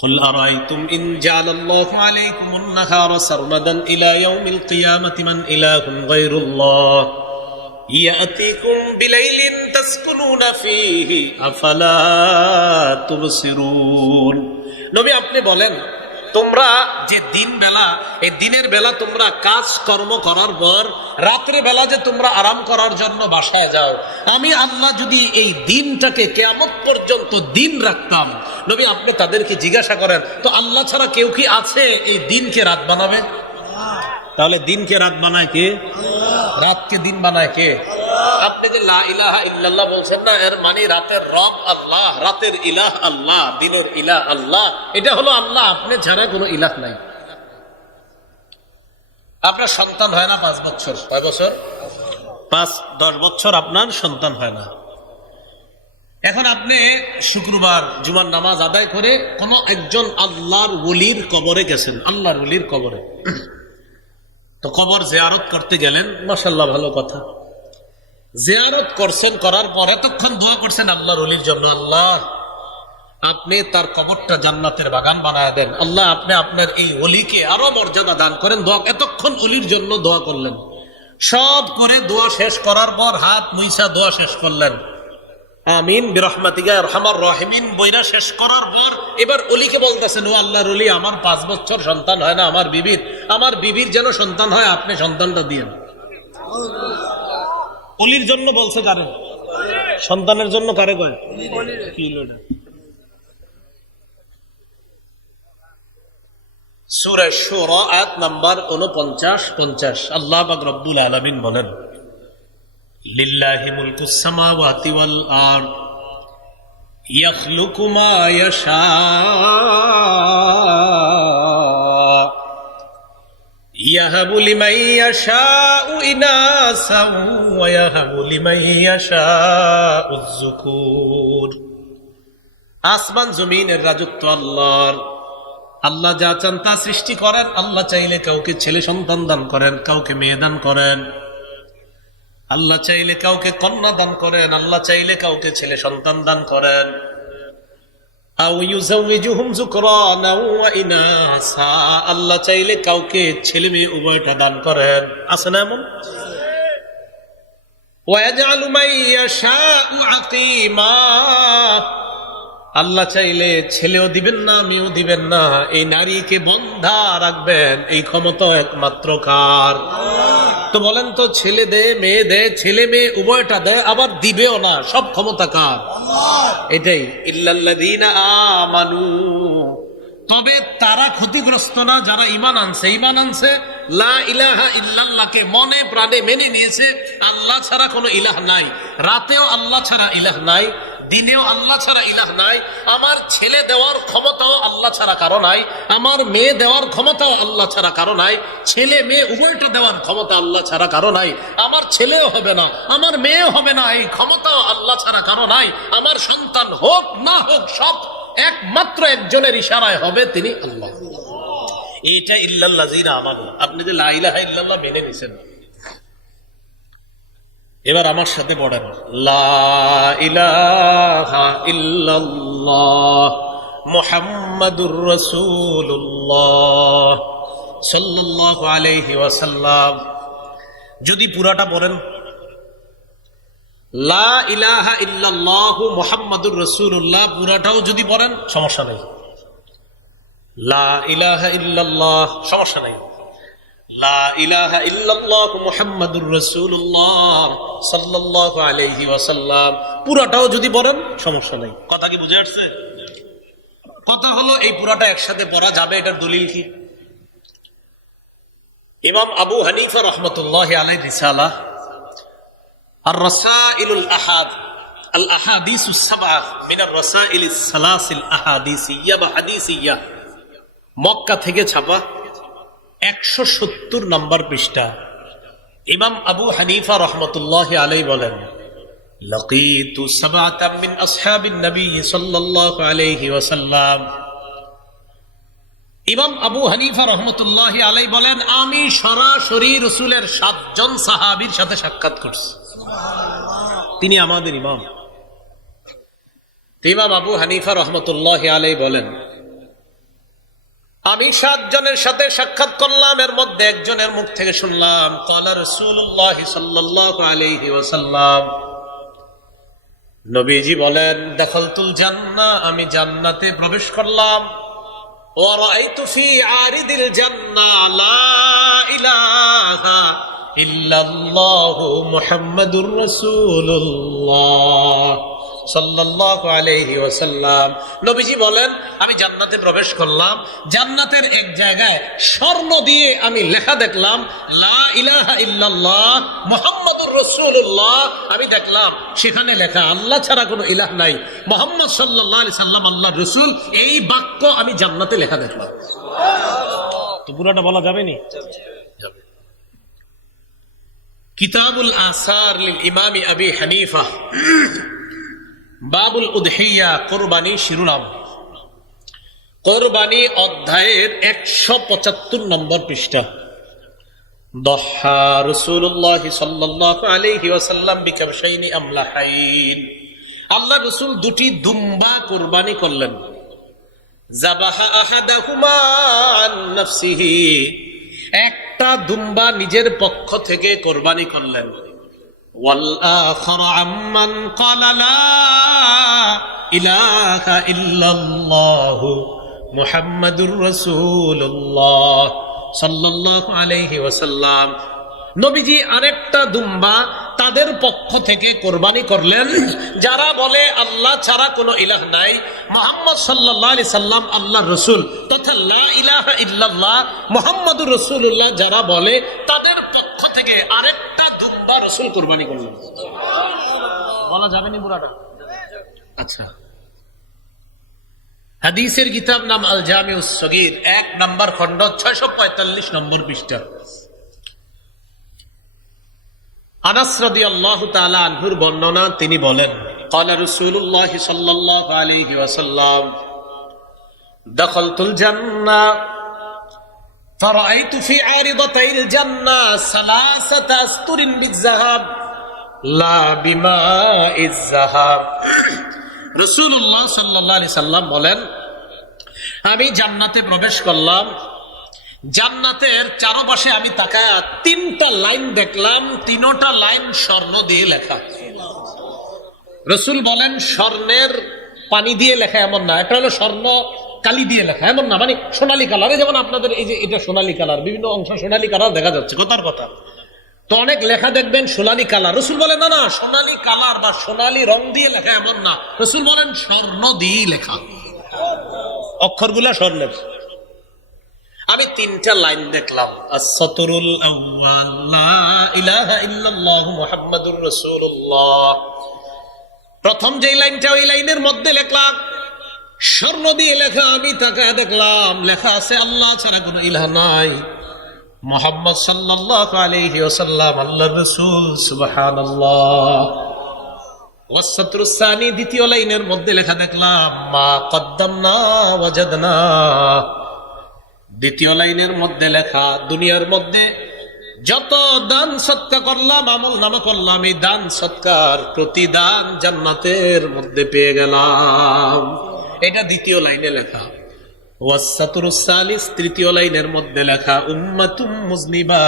قل أرأيتم إن جعل الله عليكم النهار سرمدا إلى يوم القيامة من إله غير الله يأتيكم بليل تسكنون فيه أفلا تبصرون নবী আপনি বলেন তোমরা যে দিন বেলা এই দিনের বেলা তোমরা কাজ কর্ম করার পর রাতের বেলা যে তোমরা আরাম করার জন্য বাসায় যাও, আমি আল্লাহ যদি এই দিনটাকে কিয়ামত পর্যন্ত দিন রাখতাম, নবী আপনি তাদেরকে জিজ্ঞাসা করেন তো আল্লাহ ছাড়া কেউ কি আছে এই দিনকে রাত বানাবে? তাহলে দিনকে রাত বানায় কে? রাতকে দিন বানায় কে? আপনি যে লা ইলাহা ইল্লাল্লাহ বলছেন না, এর মানে রাতের রব আল্লাহ, রাতের ইলাহ আল্লাহ, দিনের ইলাহ আল্লাহ। এটা হলো আল্লাহ, আপনি ছাড়া কোনো ইলাহ নাই। আপনার সন্তান হয় না 5 বছর, কয় বছর? 5-10 বছর আপনার সন্তান হয় না। এখন আপনি শুক্রবার জুমার নামাজ আদায় করে কোন একজন আল্লাহর ওলির কবরে গেছেন, আল্লাহর ওলির কবরে, তো কবর জিয়ারত করতে গেলেন, মাশাআল্লাহ ভালো কথা। জিয়ারত করছেন, করার পর এতক্ষণ দোয়া করছেন আল্লাহর ওলির জন্য, আল্লাহ আপনি তার কবরটা জান্নাতের বাগান বানায় দেন, আল্লাহ আপনি আপনার এই ওলিকে আরো মর্যাদা দান করেন। দোয়া এতক্ষণ ওলির জন্য দোয়া করলেন, সব করে দোয়া শেষ করার পর হাত মুইসা দোয়া শেষ করলেন, আমিন বিরহমাতিকা আরহামার রাহিমিন বইরা শেষ করার পর এবার ওলিকে বলতেছেন, ও আল্লাহর ওলি আমার 5 বছর সন্তান হয় না, আমার বিবির যেন সন্তান হয়, আপনি সন্তানটা দিয়েন। ওলির জন্য বলছে কারে? সন্তানের জন্য কারে কয়? কি হলো এটা? সূরা শুরা আয়াত নাম্বার 49-50 আল্লাহ পাক রব্বুল আলামিন বলেন, লিল্লাহি মুলকুস সামাওয়াতি ওয়াল আরদ ইয়াখলুকু মা ইয়াশা ইয়াহাবু লিমান ইয়াশাউ ইনাসা ওয়া ইয়াহাবু লিমান ইয়াশাউ যুকুর। আসমান জমিনের রাজত্ব আল্লাহর, আল্লাহ যা চান তা সৃষ্টি করেন। আল্লাহ চাইলে কাউকে ছেলে সন্তান দান করেন, কাউকে মেয়ে দান করেন, আল্লাহ চাইলে কাউকে কন্যা দান করেন, আল্লাহ চাইলে কাউকে ছেলে সন্তান দান করেন। আল্লাহ চাইলে কাউকে ছেলে মেয়ে উভয়টা দান করেন, আছে না এমন? আল্লাহ চাইলে ছেলেও দিবেন না, মেয়েও দিবেন না, এই নারীকে বন্ধা রাখবেন, এই ক্ষমতা একমাত্র কার? তো বলেন তো, ছেলে দে মেয়ে দে, ছেলে মেয়ে উভয়টা দেয়, আবার দিবেও না, সব ক্ষমতা কার? এটাই ইল্লাল্লাযীনা আমানু, তবে তারা ক্ষতিগ্রস্ত না যারা ঈমান আনছে, লা ইলাহা ইল্লাল্লাহকে মনে প্রাণে মেনে নিয়েছে, আল্লাহ ছাড়া কোনো ইলাহ নাই, রাতেও আল্লাহ ছাড়া ইলাহ নাই, দিনেও আল্লাহ ছাড়া ইলাহ নাই, আমার ছেলে দেওয়ার ক্ষমতাও আল্লাহ ছাড়া কারো নাই, আমার মেয়ে দেওয়ার ক্ষমতাও আল্লাহ ছাড়া কারো নাই, ছেলে মেয়ে উভয়টা দেওয়ার ক্ষমতা আল্লাহ ছাড়া কারো নাই, আমার ছেলেও হবে না, আমার মেয়েও হবে না, এই ক্ষমতাও আল্লাহ ছাড়া কারো নাই, আমার সন্তান হোক না হোক সব একমাত্র একজনের ইশারায় হবে, তিনি আল্লাহ। এটা ইল্লাল্লাযীনা আমানু। আপনি যে লা ইলাহা ইল্লাল্লাহ মেনে নিছেন, এবার আমার সাথে পড়েন, লা ইলাহা ইল্লাল্লাহ মুহাম্মাদুর রাসূলুল্লাহ সাল্লাল্লাহু আলাইহি ওয়াসাল্লাম। যদি পুরাটা পড়েন, লা ইলাহা ইল্লাল্লাহু মুহাম্মাদুর রাসূলুল্লাহ, পুরাটাও যদি পড়েন সমস্যা নেই, লা ইলাহা ইল্লাল্লাহ সমস্যা নেই, লা ইলাহা ইল্লাল্লাহ মুহাম্মাদুর রাসূলুল্লাহ সাল্লাল্লাহু আলাইহি ওয়াসাল্লাম, পুরাটাও যদি পড়েন সমস্যা নেই। কথা কি বুঝে আসছে? কথা হলো এই পুরাটা একসাথে পড়া যাবে, এটার দলিল কি? ইমাম আবু হানিফা রাহমাতুল্লাহি আলাইহি রিসালা আর রাসাইলুল আহাদ আল আহাদিসুস সাবআ মিন আর রাসাইলিস সালাসিল আহাদিসিয়্যা বা হাদিসিয়্যা, মক্কা থেকে ছাপা, 170 নম্বর পৃষ্ঠা। ইমাম আবু হানিফা রাহমাতুল্লাহি আলাইহি বলেন, লাকিতু সাবআতাম মিন আসহাবিন নবী সাল্লাল্লাহু আলাইহি ওয়াসাল্লাম। ইমাম আবু হানিফা রাহমাতুল্লাহি আলাইহি বলেন, আমি সরাসরি রাসূলের 7 জন সাহাবীর সাথে সাক্ষাৎ করছি, তিনি আমাদের ইমাম। ইমাম আবু হানিফা রাহমাতুল্লাহি আলাইহি বলেন, আমি 7 জনের সাথে সাক্ষাৎ করলাম, এর মধ্যে একজনের মুখ থেকে শুনলাম ক্বালা রাসূলুল্লাহ সাল্লাল্লাহু আলাইহি ওয়াসাল্লাম, নবীজি বলেন, দাখালতুল জান্নাহ, আমি জান্নাতে প্রবেশ করলাম। ওয়া রাআইতু ফি আরিদিল জান্নাহ লা ইলাহা ইল্লাল্লাহু মুহাম্মাদুর রাসূলুল্লাহ সাল্লাল্লাহু আলাইহি ওয়াসাল্লাম। নবীজি বলেন, আমি জান্নাতে প্রবেশ করলাম, জান্নাতের এক জায়গায় স্বর্ণ দিয়ে আমি লেখা দেখলাম লা ইলাহা ইল্লাল্লাহ মুহাম্মাদুর রাসূলুল্লাহ। আমি দেখলাম সেখানে লেখা আল্লাহ ছাড়া কোনো ইলাহ নাই, মুহাম্মদ সাল্লাল্লাহু আলাইহি সাল্লাম আল্লাহর রাসূল, এই বাক্য আমি জান্নাতে লেখা দেখলাম। তো পুরোটা বলা যাবে নি? কিতাবুল আসার লিল ইমাম আবি হানিফা, বাবুল উদহিয়া, কুরবানি শিরোনাম। কুরবানি অধ্যায়ের 175 নম্বর পৃষ্ঠা। দহা রাসূলুল্লাহ সাল্লাল্লাহু আলাইহি ওয়াসাল্লাম বিকাবশাইনি আমলাহাইন, আল্লাহ রাসূল 2টি দুম্বা কুরবানি করলেন। যাবাহা আহাদাহুমা আন নাফসিহি, একটা দুম্বা নিজের পক্ষ থেকে কুরবানি করলেন। ওয়াল আখার আম্মান ক্বালা লা ইলাহা ইল্লাল্লাহ মুহাম্মাদুর রাসূলুল্লাহ সাল্লাল্লাহু আলাইহি ওয়াসাল্লাম। নবীজি আরেকটা দুম্বা তাদের পক্ষ থেকে কোরবানি করলেন যারা বলে আল্লাহ ছাড়া কোনো ইলাহ নাই, মুহাম্মদ সাল্লাল্লাহু আলাইহি সাল্লাম আল্লাহর রাসূল, তথা লা ইলাহা ইল্লাল্লাহ মুহাম্মাদুর রাসূলুল্লাহ যারা বলে, তাদের পক্ষ থেকে আরেকটা দুম্বা রাসূল কোরবানি করলেন। বলা যাবে না পুরাটা? আচ্ছা, হাদিসের কিতাব নাম আল জামিউস সগীর, 1 নম্বর খণ্ড, 645 নম্বর পৃষ্ঠা। আনাস রাদিয়াল্লাহু তাআলা আনহুর বর্ণনা, তিনি বলেন, ক্বালা রাসূলুল্লাহ সাল্লাল্লাহু আলাইহি ওয়াসাল্লাম, দাখালতুল জান্নাহ ফারাআইতু ফি আরিদাতাইল জান্নাহ সালাসাতা আসতুরিন বিয-যাহাব লা বিমাইজ যাহাব। রাসূলুল্লাহ সাল্লাল্লাহু আলাইহি সাল্লাম বলেন, আমি জান্নাতে প্রবেশ করলাম, জান্নাতের চারপাশে আমি তাকায় 3টা লাইন দেখলাম, 3টা লাইন স্বর্ণ দিয়ে লেখা। রাসূল বলেন, স্বর্ণের পানি দিয়ে লেখা এমন না, এটা হলো স্বর্ণ কালি দিয়ে লেখা এমন না, মানে সোনালী কালার। যেমন আপনাদের এই যে এটা সোনালী কালার, বিভিন্ন অংশ সোনালী কালার দেখা যাচ্ছে, কথার কথা। তো অনেক লেখা দেখবেন সোনালী কালার, রাসূল বলেন না না, সোনালী কালার বা সোনালী রং দিয়ে লেখা এমন না, রাসূল বলেন স্বর্ণ দিয়ে লেখা, অক্ষরগুলা স্বর্ণের। আমি 3টা লাইন দেখলাম, আস-সাতরুল আউয়াল লা ইলাহা ইল্লাল্লাহ মুহাম্মাদুর রাসূলুল্লাহ। প্রথম যে লাইনটা, ওই লাইনের মধ্যে লেখলাম স্বর্ণ দিয়ে লেখা, আমি তাকায় দেখলাম লেখা আছে আল্লাহ ছাড়া কোনো ইলাহ নাই, মুহাম্মদ সাল্লাল্লাহু আলাইহি ওয়াসাল্লাম আল্লাহর রাসূল, সুবহানাল্লাহ। ওয়াস-সাতরুস সানি, দ্বিতীয় লাইনের মধ্যে লেখা দেখলাম মা কদ্দামনা ওয়াজাদনা। দ্বিতীয় লাইনের মধ্যে লেখা, দুনিয়ার মধ্যে যত দান সৎকা করলাম, আমল নামা করলাম, এই দান সৎকার প্রতিদান জান্নাতের মধ্যে পেয়ে গেলাম। এটা দ্বিতীয় লাইনে লেখা। ওয়াস-সাতরুস সালিস, তৃতীয় লাইনের মধ্যে লেখা উম্মাতুম মুজনিবা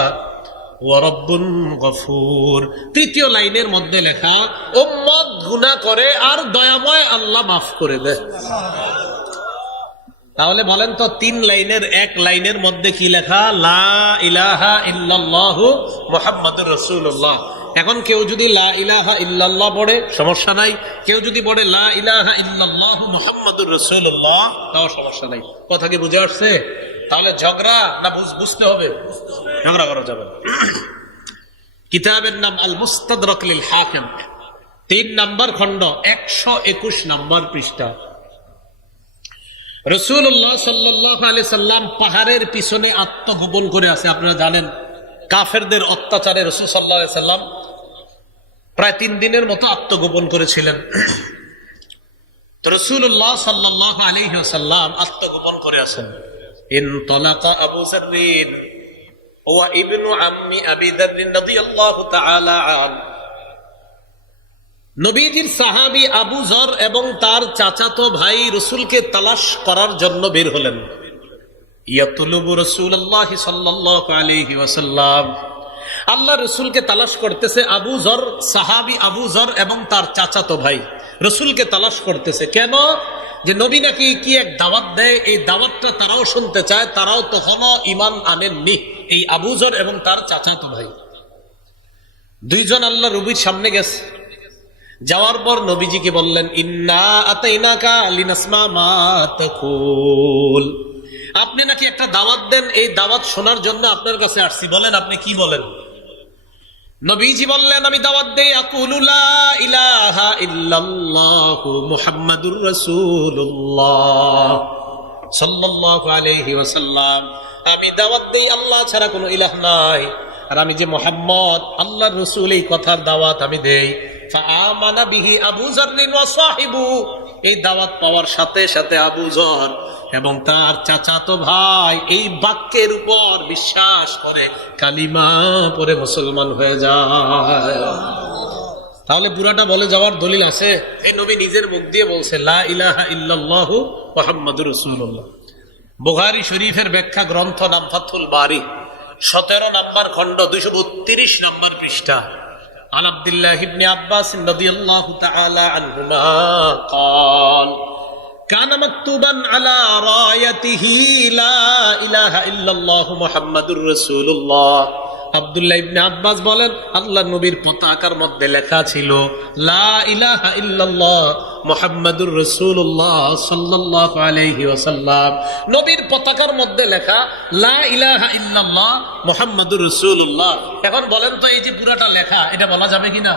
ওয়া রাব্বুন গফুর। তৃতীয় লাইনের মধ্যে লেখা উম্মত গুনাহ করে আর দয়াময় আল্লাহ মাফ করে দেয়। তাহলে বলেন তো, 3 লাইনের 1 লাইনের মধ্যে কি লেখা? লা ইলাহা ইল্লাল্লাহু মুহাম্মাদুর রাসূলুল্লাহ। এখন কেউ যদি লা ইলাহা ইল্লাল্লাহ পড়ে সমস্যা নাই, কেউ যদি পড়ে লা ইলাহা ইল্লাল্লাহু মুহাম্মাদুর রাসূলুল্লাহ, তাও সমস্যা নাই। কথা কি বুঝে আসছে? তাহলে ঝগড়া না বুঝতে হবে? ঝগড়া করা যাবে না। কিতাবের নাম আল মুস্তাদরাক লিল হাকিম, 3 নম্বর খণ্ড, 121 নম্বর পৃষ্ঠা। রাসূলুল্লাহ সাল্লাল্লাহু আলাইহি সাল্লাম পাহাড়ের পিছনে আত্মগোপন করে আছে। আপনারা জানেন, কাফেরদের অত্যাচারে রাসূল সাল্লাল্লাহু আলাইহি সাল্লাম প্রায় 3 দিনের মতো আত্মগোপন করেছিলেন। তো রাসূলুল্লাহ সাল্লাল্লাহু আলাইহি ওয়াসাল্লাম আত্মগোপন করে আছেন। ইনতালাকা আবু যাররিন ওয়া ইবনু আম্মি আবি যাররিন রাদিয়াল্লাহু তাআলা আনহু। নবীজির সাহাবী আবু যর এবং তার চাচাতো ভাই রাসূলকে তালাশ করার জন্য বের হলেন। ইয়াতুলুবু রাসূলুল্লাহ সাল্লাল্লাহু আলাইহি ওয়াসাল্লাম, আল্লাহ রসুলকে তালাশ করতেছে আবু যর, সাহাবী আবু যর এবং তার চাচাতো ভাই রসুলকে তালাশ করতেছে। কেন? যে নবী নাকি কি এক দাওয়াত দেয়, এই দাওয়াতটা তারাও শুনতে চায়, তারাও তখনও ঈমান আনেননি। এই আবু যর এবং তার চাচাতো ভাই দুইজন আল্লাহ নবীর সামনে গেছে। যাওয়ার পর নবীজিকে বললেন, ইন্না আতাইনাকা লিনাসমা মা তাকুল, আপনি নাকি একটা দাওয়াত দেন, এই দাওয়াত শোনার জন্য আপনার কাছে আসছি, বলেন আপনি কি বলেন? নবীজি বললেন, আমি দাওয়াত দেই আকুলু লা ইলাহা ইল্লাল্লাহু মুহাম্মাদুর রাসূলুল্লাহ সাল্লাল্লাহু আলাইহি ওয়াসাল্লাম, আমি দাওয়াত দেই আল্লাহ ছাড়া কোনো ইলাহ নাই, আর আমি যে মুহাম্মদ আল্লাহর রাসূল, এই কথার দাওয়াত আমি দেই। ফাআমানা বিহি আবু যর ওয়া সাহিবু, এই দাওয়াত পাওয়ার সাথে সাথে আবু যর এবং তার চাচাতো ভাই এই বাক্যের উপর বিশ্বাস করে কালিমা পড়ে মুসলমান হয়ে যায়। তাহলে পুরাটা বলে যাওয়ার দলিল আছে? এই নবী নিজের মুখ দিয়ে বলছে লা ইলাহা ইল্লাল্লাহু মুহাম্মাদুর রাসূলুল্লাহ। বুখারী শরীফের ব্যাখ্যা গ্রন্থ নাম ফাথুল বারী, 17 নম্বর খণ্ড, 232 নম্বর পৃষ্ঠা। আন আব্দুল্লাহ ইবনে আব্বাস রাদিয়াল্লাহু তাআলা আনহুমা قال কানা মাকতুবান আলা রায়াতিহি লা ইলাহা ইল্লাল্লাহু মুহাম্মাদুর রাসূলুল্লাহ। আব্দুল্লাহ ইবনে আব্বাস বলেন, আল্লাহর নবীর পতাকার মধ্যে লেখা ছিল লা ইলাহা ইল্লাল্লাহ মুহাম্মাদুর রাসূলুল্লাহ সাল্লাল্লাহু আলাইহি ওয়াসাল্লাম। নবীর পতাকার মধ্যে লেখা লা ইলাহা ইল্লাল্লাহ মুহাম্মাদুর রাসূলুল্লাহ। এখন বলেন তো, এই যে পুরাটা লেখা, এটা বলা যাবে কিনা?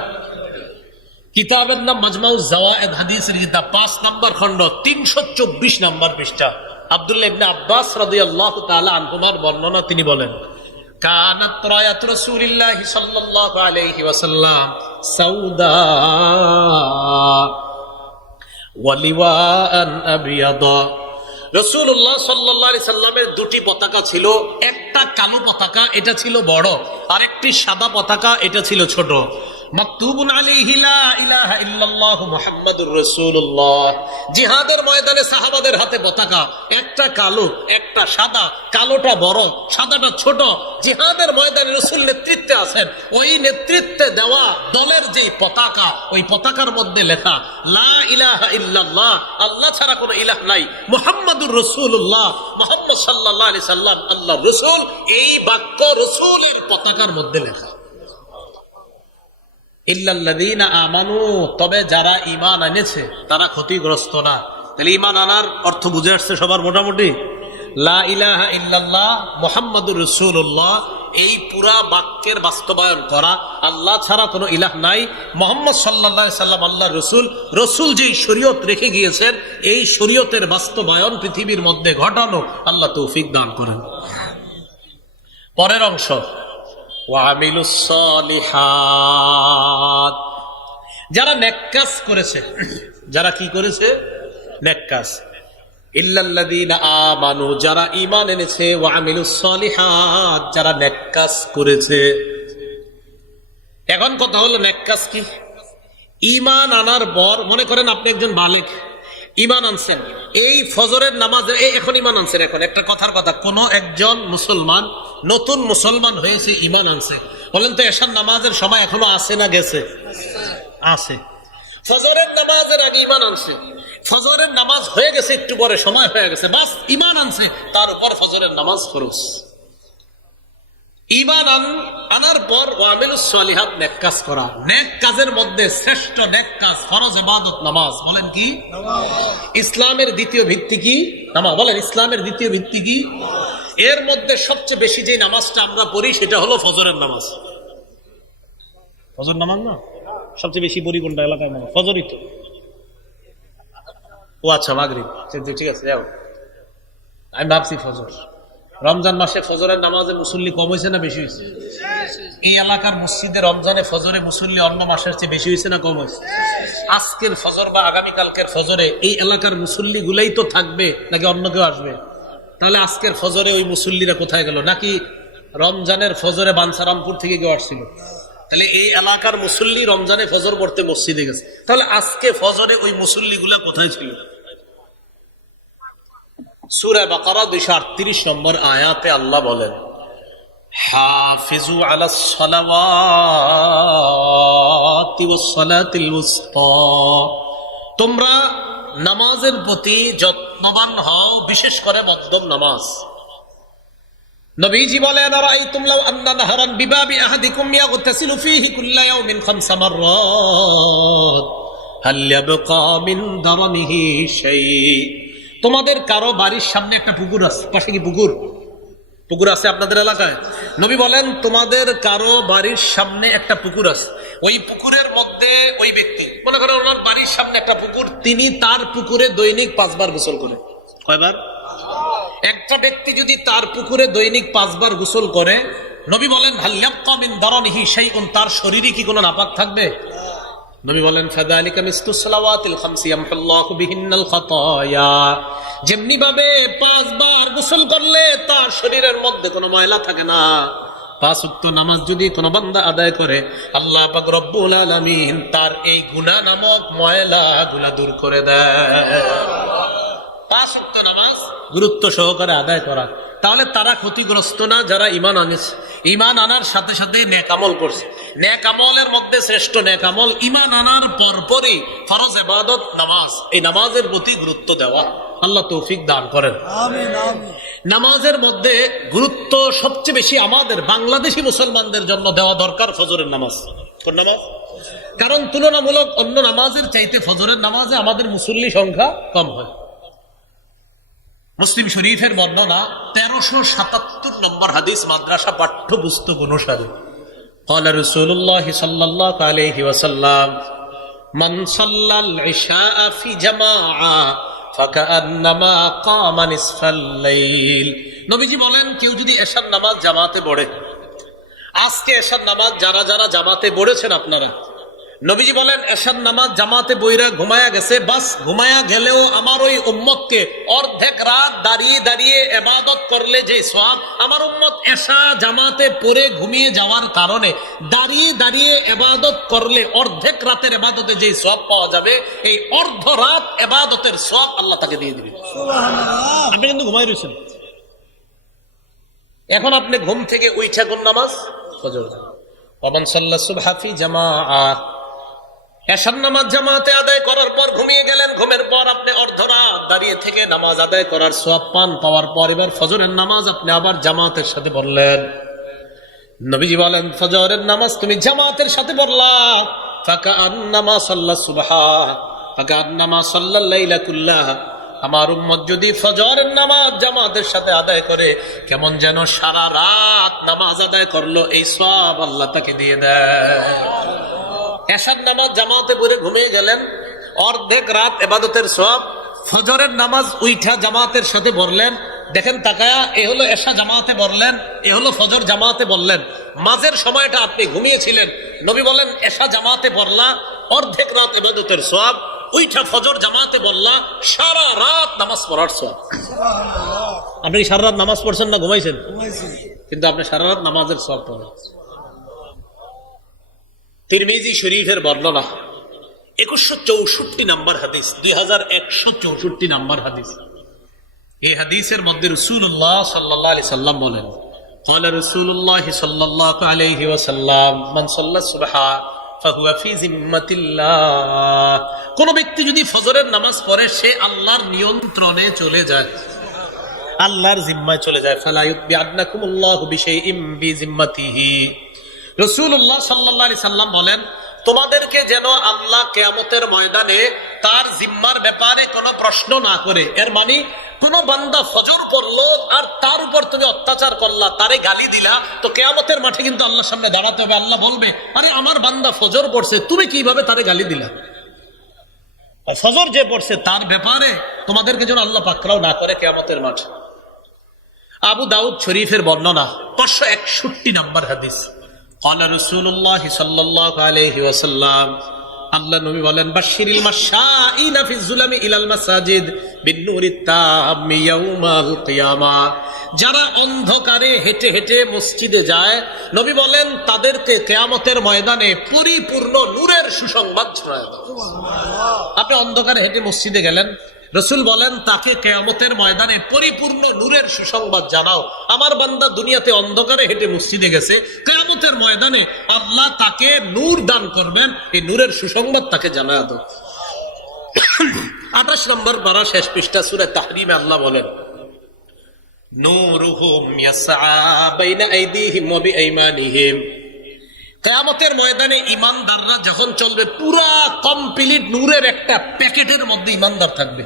কিতাবের নাম মাজমাউজ জাওয়ায়েদ, হাদিসের কিতাব, 5 নম্বর খণ্ড, 324 নম্বর পৃষ্ঠা। আব্দুল্লাহ ইবনে আব্বাস রাদিয়াল্লাহু তাআলা আনহুমার বর্ণনা, তিনি বলেন, কানাত রায়াত রাসূলিল্লাহি সাল্লাল্লাহু আলাইহি ওয়াসাল্লাম সাউদা ওয়া লিওয়াআন আবিয়াদা। রাসূলুল্লাহ সাল্লাল্লাহু আলাইহি সাল্লামের দুটি পতাকা ছিল, একটা কালো পতাকা, এটা ছিল বড়, আরেকটি সাদা পতাকা, এটা ছিল ছোট। মাকতুবুন আলাইহি লা ইলাহা ইল্লাল্লাহু মুহাম্মাদুর রাসূলুল্লাহ। জিহাদের ময়দানে সাহাবাদের হাতে পতাকা, একটা কালো একটা সাদা, কালোটা বড় সাদাটা ছোট। জিহাদের ময়দানে রাসূল নেতৃত্বে আছেন, ওই নেতৃত্বে দেওয়া দলের যে পতাকা, ওই পতাকার মধ্যে লেখা লা ইলাহা ইল্লাল্লাহ, আল্লাহ ছাড়া কোনো ইলাহ নাই, মুহাম্মাদুর রাসূলুল্লাহ, মুহাম্মদ সাল্লাল্লাহু আলাইহি সাল্লাম আল্লাহর রাসূল, এই বাক্য রাসূলের পতাকার মধ্যে লেখা। ইল্লাল্লাযীনা আমানু, তবে যারা ঈমান এনেছে তারা ক্ষতিগ্রস্ত না। তাহলে ঈমান আনার অর্থ বুঝে আসছে সবার মোটামুটি? লা ইলাহা ইল্লাল্লাহ মুহাম্মাদুর রাসূলুল্লাহ, এই পুরা বাক্যের বাস্তবায়ন করা, আল্লাহ ছাড়া কোনো ইলাহ নাই, মুহাম্মদ সাল্লাল্লাহু আলাইহি সাল্লাম আল্লাহর রাসূল, রাসূল যেই শরীয়ত রেখে গিয়েছেন, এই শরীয়তের বাস্তবায়ন পৃথিবীর মধ্যে ঘটানো আল্লাহ তৌফিক দান করেন। পরের অংশ, ওয়ামিলুস সালিহাত, যারা নেক কাজ করেছে, যারা কি করেছে? নেক কাজ। ইল্লাল্লাযীনা আমানু, যারা ঈমান এনেছে, ওয়ামিলুস সালিহাত, যারা নেক কাজ করেছে। এখন কথা হলো নেক কাজ কি? ঈমান আনার পর, মনে করেন আপনি একজন বালিগ, ঈমান আনছেন, এই ফজরের নামাজের এখন ঈমান আনছেন। এখন একটা কথার কথা, কোন একজন মুসলমান নতুন মুসলমান হয়েছে, ঈমান আনছে, বলেন তো এশার নামাজের সময় এখনো আছে না গেছে? আছে। ফজরের নামাজের আগে ঈমান আনছে, ফজরের নামাজ হয়ে গেছে, একটু পরে সময় হয়ে গেছে, বাস ঈমান আনছে, তার উপর ফজরের নামাজ ফরজ। ঈমান আনার পর ওয়ামিলুস সালিহাত, নেক কাজ করা। নেক কাজের মধ্যে শ্রেষ্ঠ নেক কাজ ফরজ ইবাদত নামাজ। বলেন কি? ইসলামের দ্বিতীয় ভিত্তি কি? নামাজ। বলেন ইসলামের দ্বিতীয় ভিত্তি কি? এর মধ্যে সবচেয়ে বেশি যে নামাজটা আমরা পড়ি সেটা হলো ফজরের নামাজ। ফজর নামাজ না সবচেয়ে বেশি পড়ি কোনটা এলাকায়? নামাজ ফজরই তো। ও আচ্ছা, মাগরিব, ঠিক আছে, যাও। আমি ভাবছি ফজর। রমজান মাসে ফজরের নামাজে মুসল্লি কম হয়েছে না বেশি হয়েছে? এই এলাকার মসজিদে রমজানে ফজরে মুসল্লি অন্য মাসের চেয়ে বেশি হয়েছে না কম হয়েছে? আজকের ফজর বা আগামীকালকের ফজরে এই এলাকার মুসল্লি গুলাই তো থাকবে, নাকি অন্য কেউ আসবে? তাহলে আজকের ফজরে ওই মুসল্লিরা কোথায় গেল? নাকি রমজানের ফজরে বাঞ্ছারামপুর থেকে কেউ আসছিল? তাহলে এই এলাকার মুসল্লি রমজানে ফজর পড়তে মসজিদে গেছে, তাহলে আজকে ফজরে ওই মুসল্লি গুলা কোথায় ছিল? সূরা বাকারা 238 নম্বর আয়াতে আল্লাহ বলেন, হাফিজু আলাস সালাওয়াতি ওয়াস সালাতিল উসতা, তোমরা নামাজের প্রতি যত্নবান হও, বিশেষ করে মধ্যম নামাজ। নবীজি বলেন, আরাআইতুম লাউ আন্না নাহরান বিবাবি আহাদিকুম ইয়াগতাসিলু ফীহি কুল্লা ইয়াউমিন 5 মাররাত হাল ইয়াবকা মিন দারানিহি শাই। তোমাদের কারো বাড়ির সামনে একটা পুকুর আছে, পাশে কি পুকুর আছে আপনাদের এলাকায়? নবী বলেন, তোমাদের কারো বাড়ির সামনে একটা পুকুর আছে, ওই পুকুরের মধ্যে ওই ব্যক্তি, মনে করেন ওনার বাড়ির সামনে একটা পুকুর, তিনি তার পুকুরে দৈনিক 5 বার গোসল করে। কয়বার? একটা ব্যক্তি যদি তার পুকুরে দৈনিক 5 বার গোসল করে, নবী বলেন হাল ইয়াবকা মিন দারানিহি শাইউন, তার শরীরে কি কোনো নাপাক থাকবে? নবী বলেন ফাযালিকা মিসলুস সালাওয়াতিল খামসি ইয়ামহুল্লাহু বিহিন্নাল খাতায়া, যেমনি ভাবে 5 বার গোসল করলে তার শরীরের মধ্যে কোনো ময়লা থাকে না, 5 ওয়াক্ত নামাজ যদি কোনো বান্দা আদায় করে, আল্লাহ পাক রব্বুল আলামিন তার এই গুনাহ নামক ময়লাগুলো দূর করে দেয়। 5 ওয়াক্ত নামাজ গুরুত্ব সহকারে আদায় করা, তাহলে তারা ক্ষতিগ্রস্ত না যারা ঈমান আনেছে, ঈমান আনার সাথে সাথে নেক আমল করছে। নেক আমলের মধ্যে শ্রেষ্ঠ নেক আমল ঈমান আনার পরপরই ফরজ ইবাদত নামাজ, এই নামাজের প্রতি গুরুত্ব দেওয়া। আল্লাহ তৌফিক দান করেন, আমিন আমিন। নামাজের মধ্যে গুরুত্ব সবচেয়ে বেশি আমাদের বাংলাদেশি মুসলমানদের জন্য দেওয়া দরকার ফজরের নামাজ। কোন নামাজ? কারণ তুলনামূলক অন্য নামাজের চাইতে ফজরের নামাজে আমাদের মুসল্লি সংখ্যা কম হয়। মুসলিম শরীফের বর্ণনা 1377 নম্বর হাদিস, মাদ্রাসা পাঠ্যপুস্তক অনুসারে, قال رسول الله صلى الله عليه وسلم من صلى العشاء في جماعة فكأنما قام نصف الليل। নবীজি বলেন, কেউ যদি এশার নামাজ জামাতে পড়ে, আজকে এশার নামাজ যারা যারা জামাতে পড়েছেন আপনারা, নবীজি বলেন এশার নামাজ জামাতে বইরা ঘুমায়া গেছে, বাস ঘুমায়া গেলেও আমার ওই উম্মতকে অর্ধেক রাত দাঁড়িয়ে দাঁড়িয়ে ইবাদত করলে যে সওয়াব, আমার উম্মত এশা জামাতে পড়ে ঘুমিয়ে যাওয়ার কারণে দাঁড়িয়ে দাঁড়িয়ে ইবাদত করলে অর্ধেক রাতের ইবাদতে যে সওয়াব পাওয়া যাবে, এই অর্ধ রাত ইবাদতের সওয়াব আল্লাহ তাকে দিয়ে দিবেন। সুবহানাল্লাহ। আপনি কিন্তু ঘুমাই রয়েছেন, এখন আপনি ঘুম থেকে উঠা কোন নামাজ? ফজর। ওমান সাল্লা সুবহা ফি জামাআহ, এশার নামাজ জামাতে আদায় করার পর ঘুমিয়ে গেলেন, ঘুমের পর আপনি অর্ধরাত দাঁড়িয়ে থেকে নামাজ আদায় করার সওয়াব পান, পাওয়ার পর এবার ফজরের নামাজ আপনি আবার জামাতের সাথে পড়লেন। নবীজি বলেন, ফজরের নামাজ তুমি জামাতের সাথে পড়লা, ফাকান্নামা সাল্লা সুবহা ফাকান্নামা সাল্লাল লাইলা কুল্লাহ, আমার উম্মত যদি ফজরের নামাজ জামাতের সাথে আদায় করে, কেমন যেন সারা রাত নামাজ আদায় করলো, এই সওয়াব আল্লাহ তাকে দিয়ে দেয়। এশার নামাজ জামাতে পড়ে ঘুমিয়ে গেলেন, অর্ধেক রাত ইবাদতের সওয়াব। ফজরের নামাজ উইঠা জামাতের সাথে পড়লেন, দেখেন তাকায়া, এ হলো এশা জামাতে পড়লেন, এ হলো ফজর জামাতে পড়লেন, মাঝের সময়টা আপনি ঘুমিয়েছিলেন। নবী বলেন এশা জামাতে পড়লা, অর্ধেক রাত ইবাদতের সওয়াব, উইঠা ফজর জামাতে বললা, সারা রাত নামাজ পড়ার সওয়াব। আপনি কি সারা রাত নামাজ পড়ছেন না ঘুমাইছেন? কিন্তু আপনি সারা রাত নামাজের সওয়াব পাবেন। তিরমিজি শরীফের বর্ণনা 2164 নম্বর হাদিস, 2164 নম্বর হাদিস। এই হাদিসের মধ্যে রাসূলুল্লাহ সাল্লাল্লাহু আলাইহি সাল্লাম বলেন, قال رسول الله صلى الله عليه وسلم من صلى الصبح فهو في ذمة الله। কোন ব্যক্তি যদি ফজরের নামাজ পড়ে, সে আল্লাহর নিয়ন্ত্রণে চলে যায়, আল্লাহর জিম্মায় চলে যায়। ফালা ইউবিআন্নাকুমুল্লাহু বিশাইইম বিজিম্মাতিহি। রাসূলুল্লাহ সাল্লাল্লাহু আলাইহি সাল্লাম বলেন, তোমাদেরকে যেন আল্লাহ কিয়ামতের ময়দানে তার জিম্মার ব্যাপারে কোনো প্রশ্ন না করে। এর মানে কোন বান্দা ফজর পড়লো আর তার উপর তুমি অত্যাচার করলা, তারে গালি দিলা, তো কিয়ামতের মাঠে কিন্তু আল্লাহর সামনে দাঁড়াতে হবে। আল্লাহ বলবে, আরে আমার বান্দা ফজর পড়ছে, তুমি কিভাবে তারে গালি দিলা? ফজর যে পড়ছে তার ব্যাপারে তোমাদেরকে যেন আল্লাহ পাকড়াও না করে কিয়ামতের মাঠে। আবু দাউদ শরীফের বর্ণনা 561 নম্বর হাদিস। قال رسول الله صلى الله عليه وسلم, আল্লাহ নবী বলেন, বাশশিরিল মাশাইনা ফিজ যুলামি ইলাল মাসাজিদ বিন-নূরিত তাম্মি ইয়াউমাল কিয়ামাহ। যারা অন্ধকারে হেঁটে হেঁটে মসজিদে যায়, নবী বলেন তাদেরকে কিয়ামতের ময়দানে পরিপূর্ণ নূরের সুসংবাদ শোনায় দাও। আপনি অন্ধকারে হেঁটে মসজিদে গেলেন, রাসূল বলেন তাকে কিয়ামতের ময়দানে পরিপূর্ণ নূরের সুসংবাদ জানাও। আমার বান্দা দুনিয়াতে অন্ধকারে হেঁটে মসজিদে গেছে, কিয়ামতের ময়দানে আল্লাহ তাকে নূর দান করবেন, এই নূরের সুসংবাদ তাকে জানায় দাও। 28 নম্বর পারা শেষ পৃষ্ঠা সূরা তাহরিমে আল্লাহ বলেন, নূরুহুম ইয়াসআ বাইনা আইদিহিম ওয়া বিআইমানিহিম। কিয়ামতের ময়দানে ঈমানদাররা যখন চলবে, পুরা কমপ্লিট নূরের একটা প্যাকেটের মধ্যে ঈমানদার থাকবে,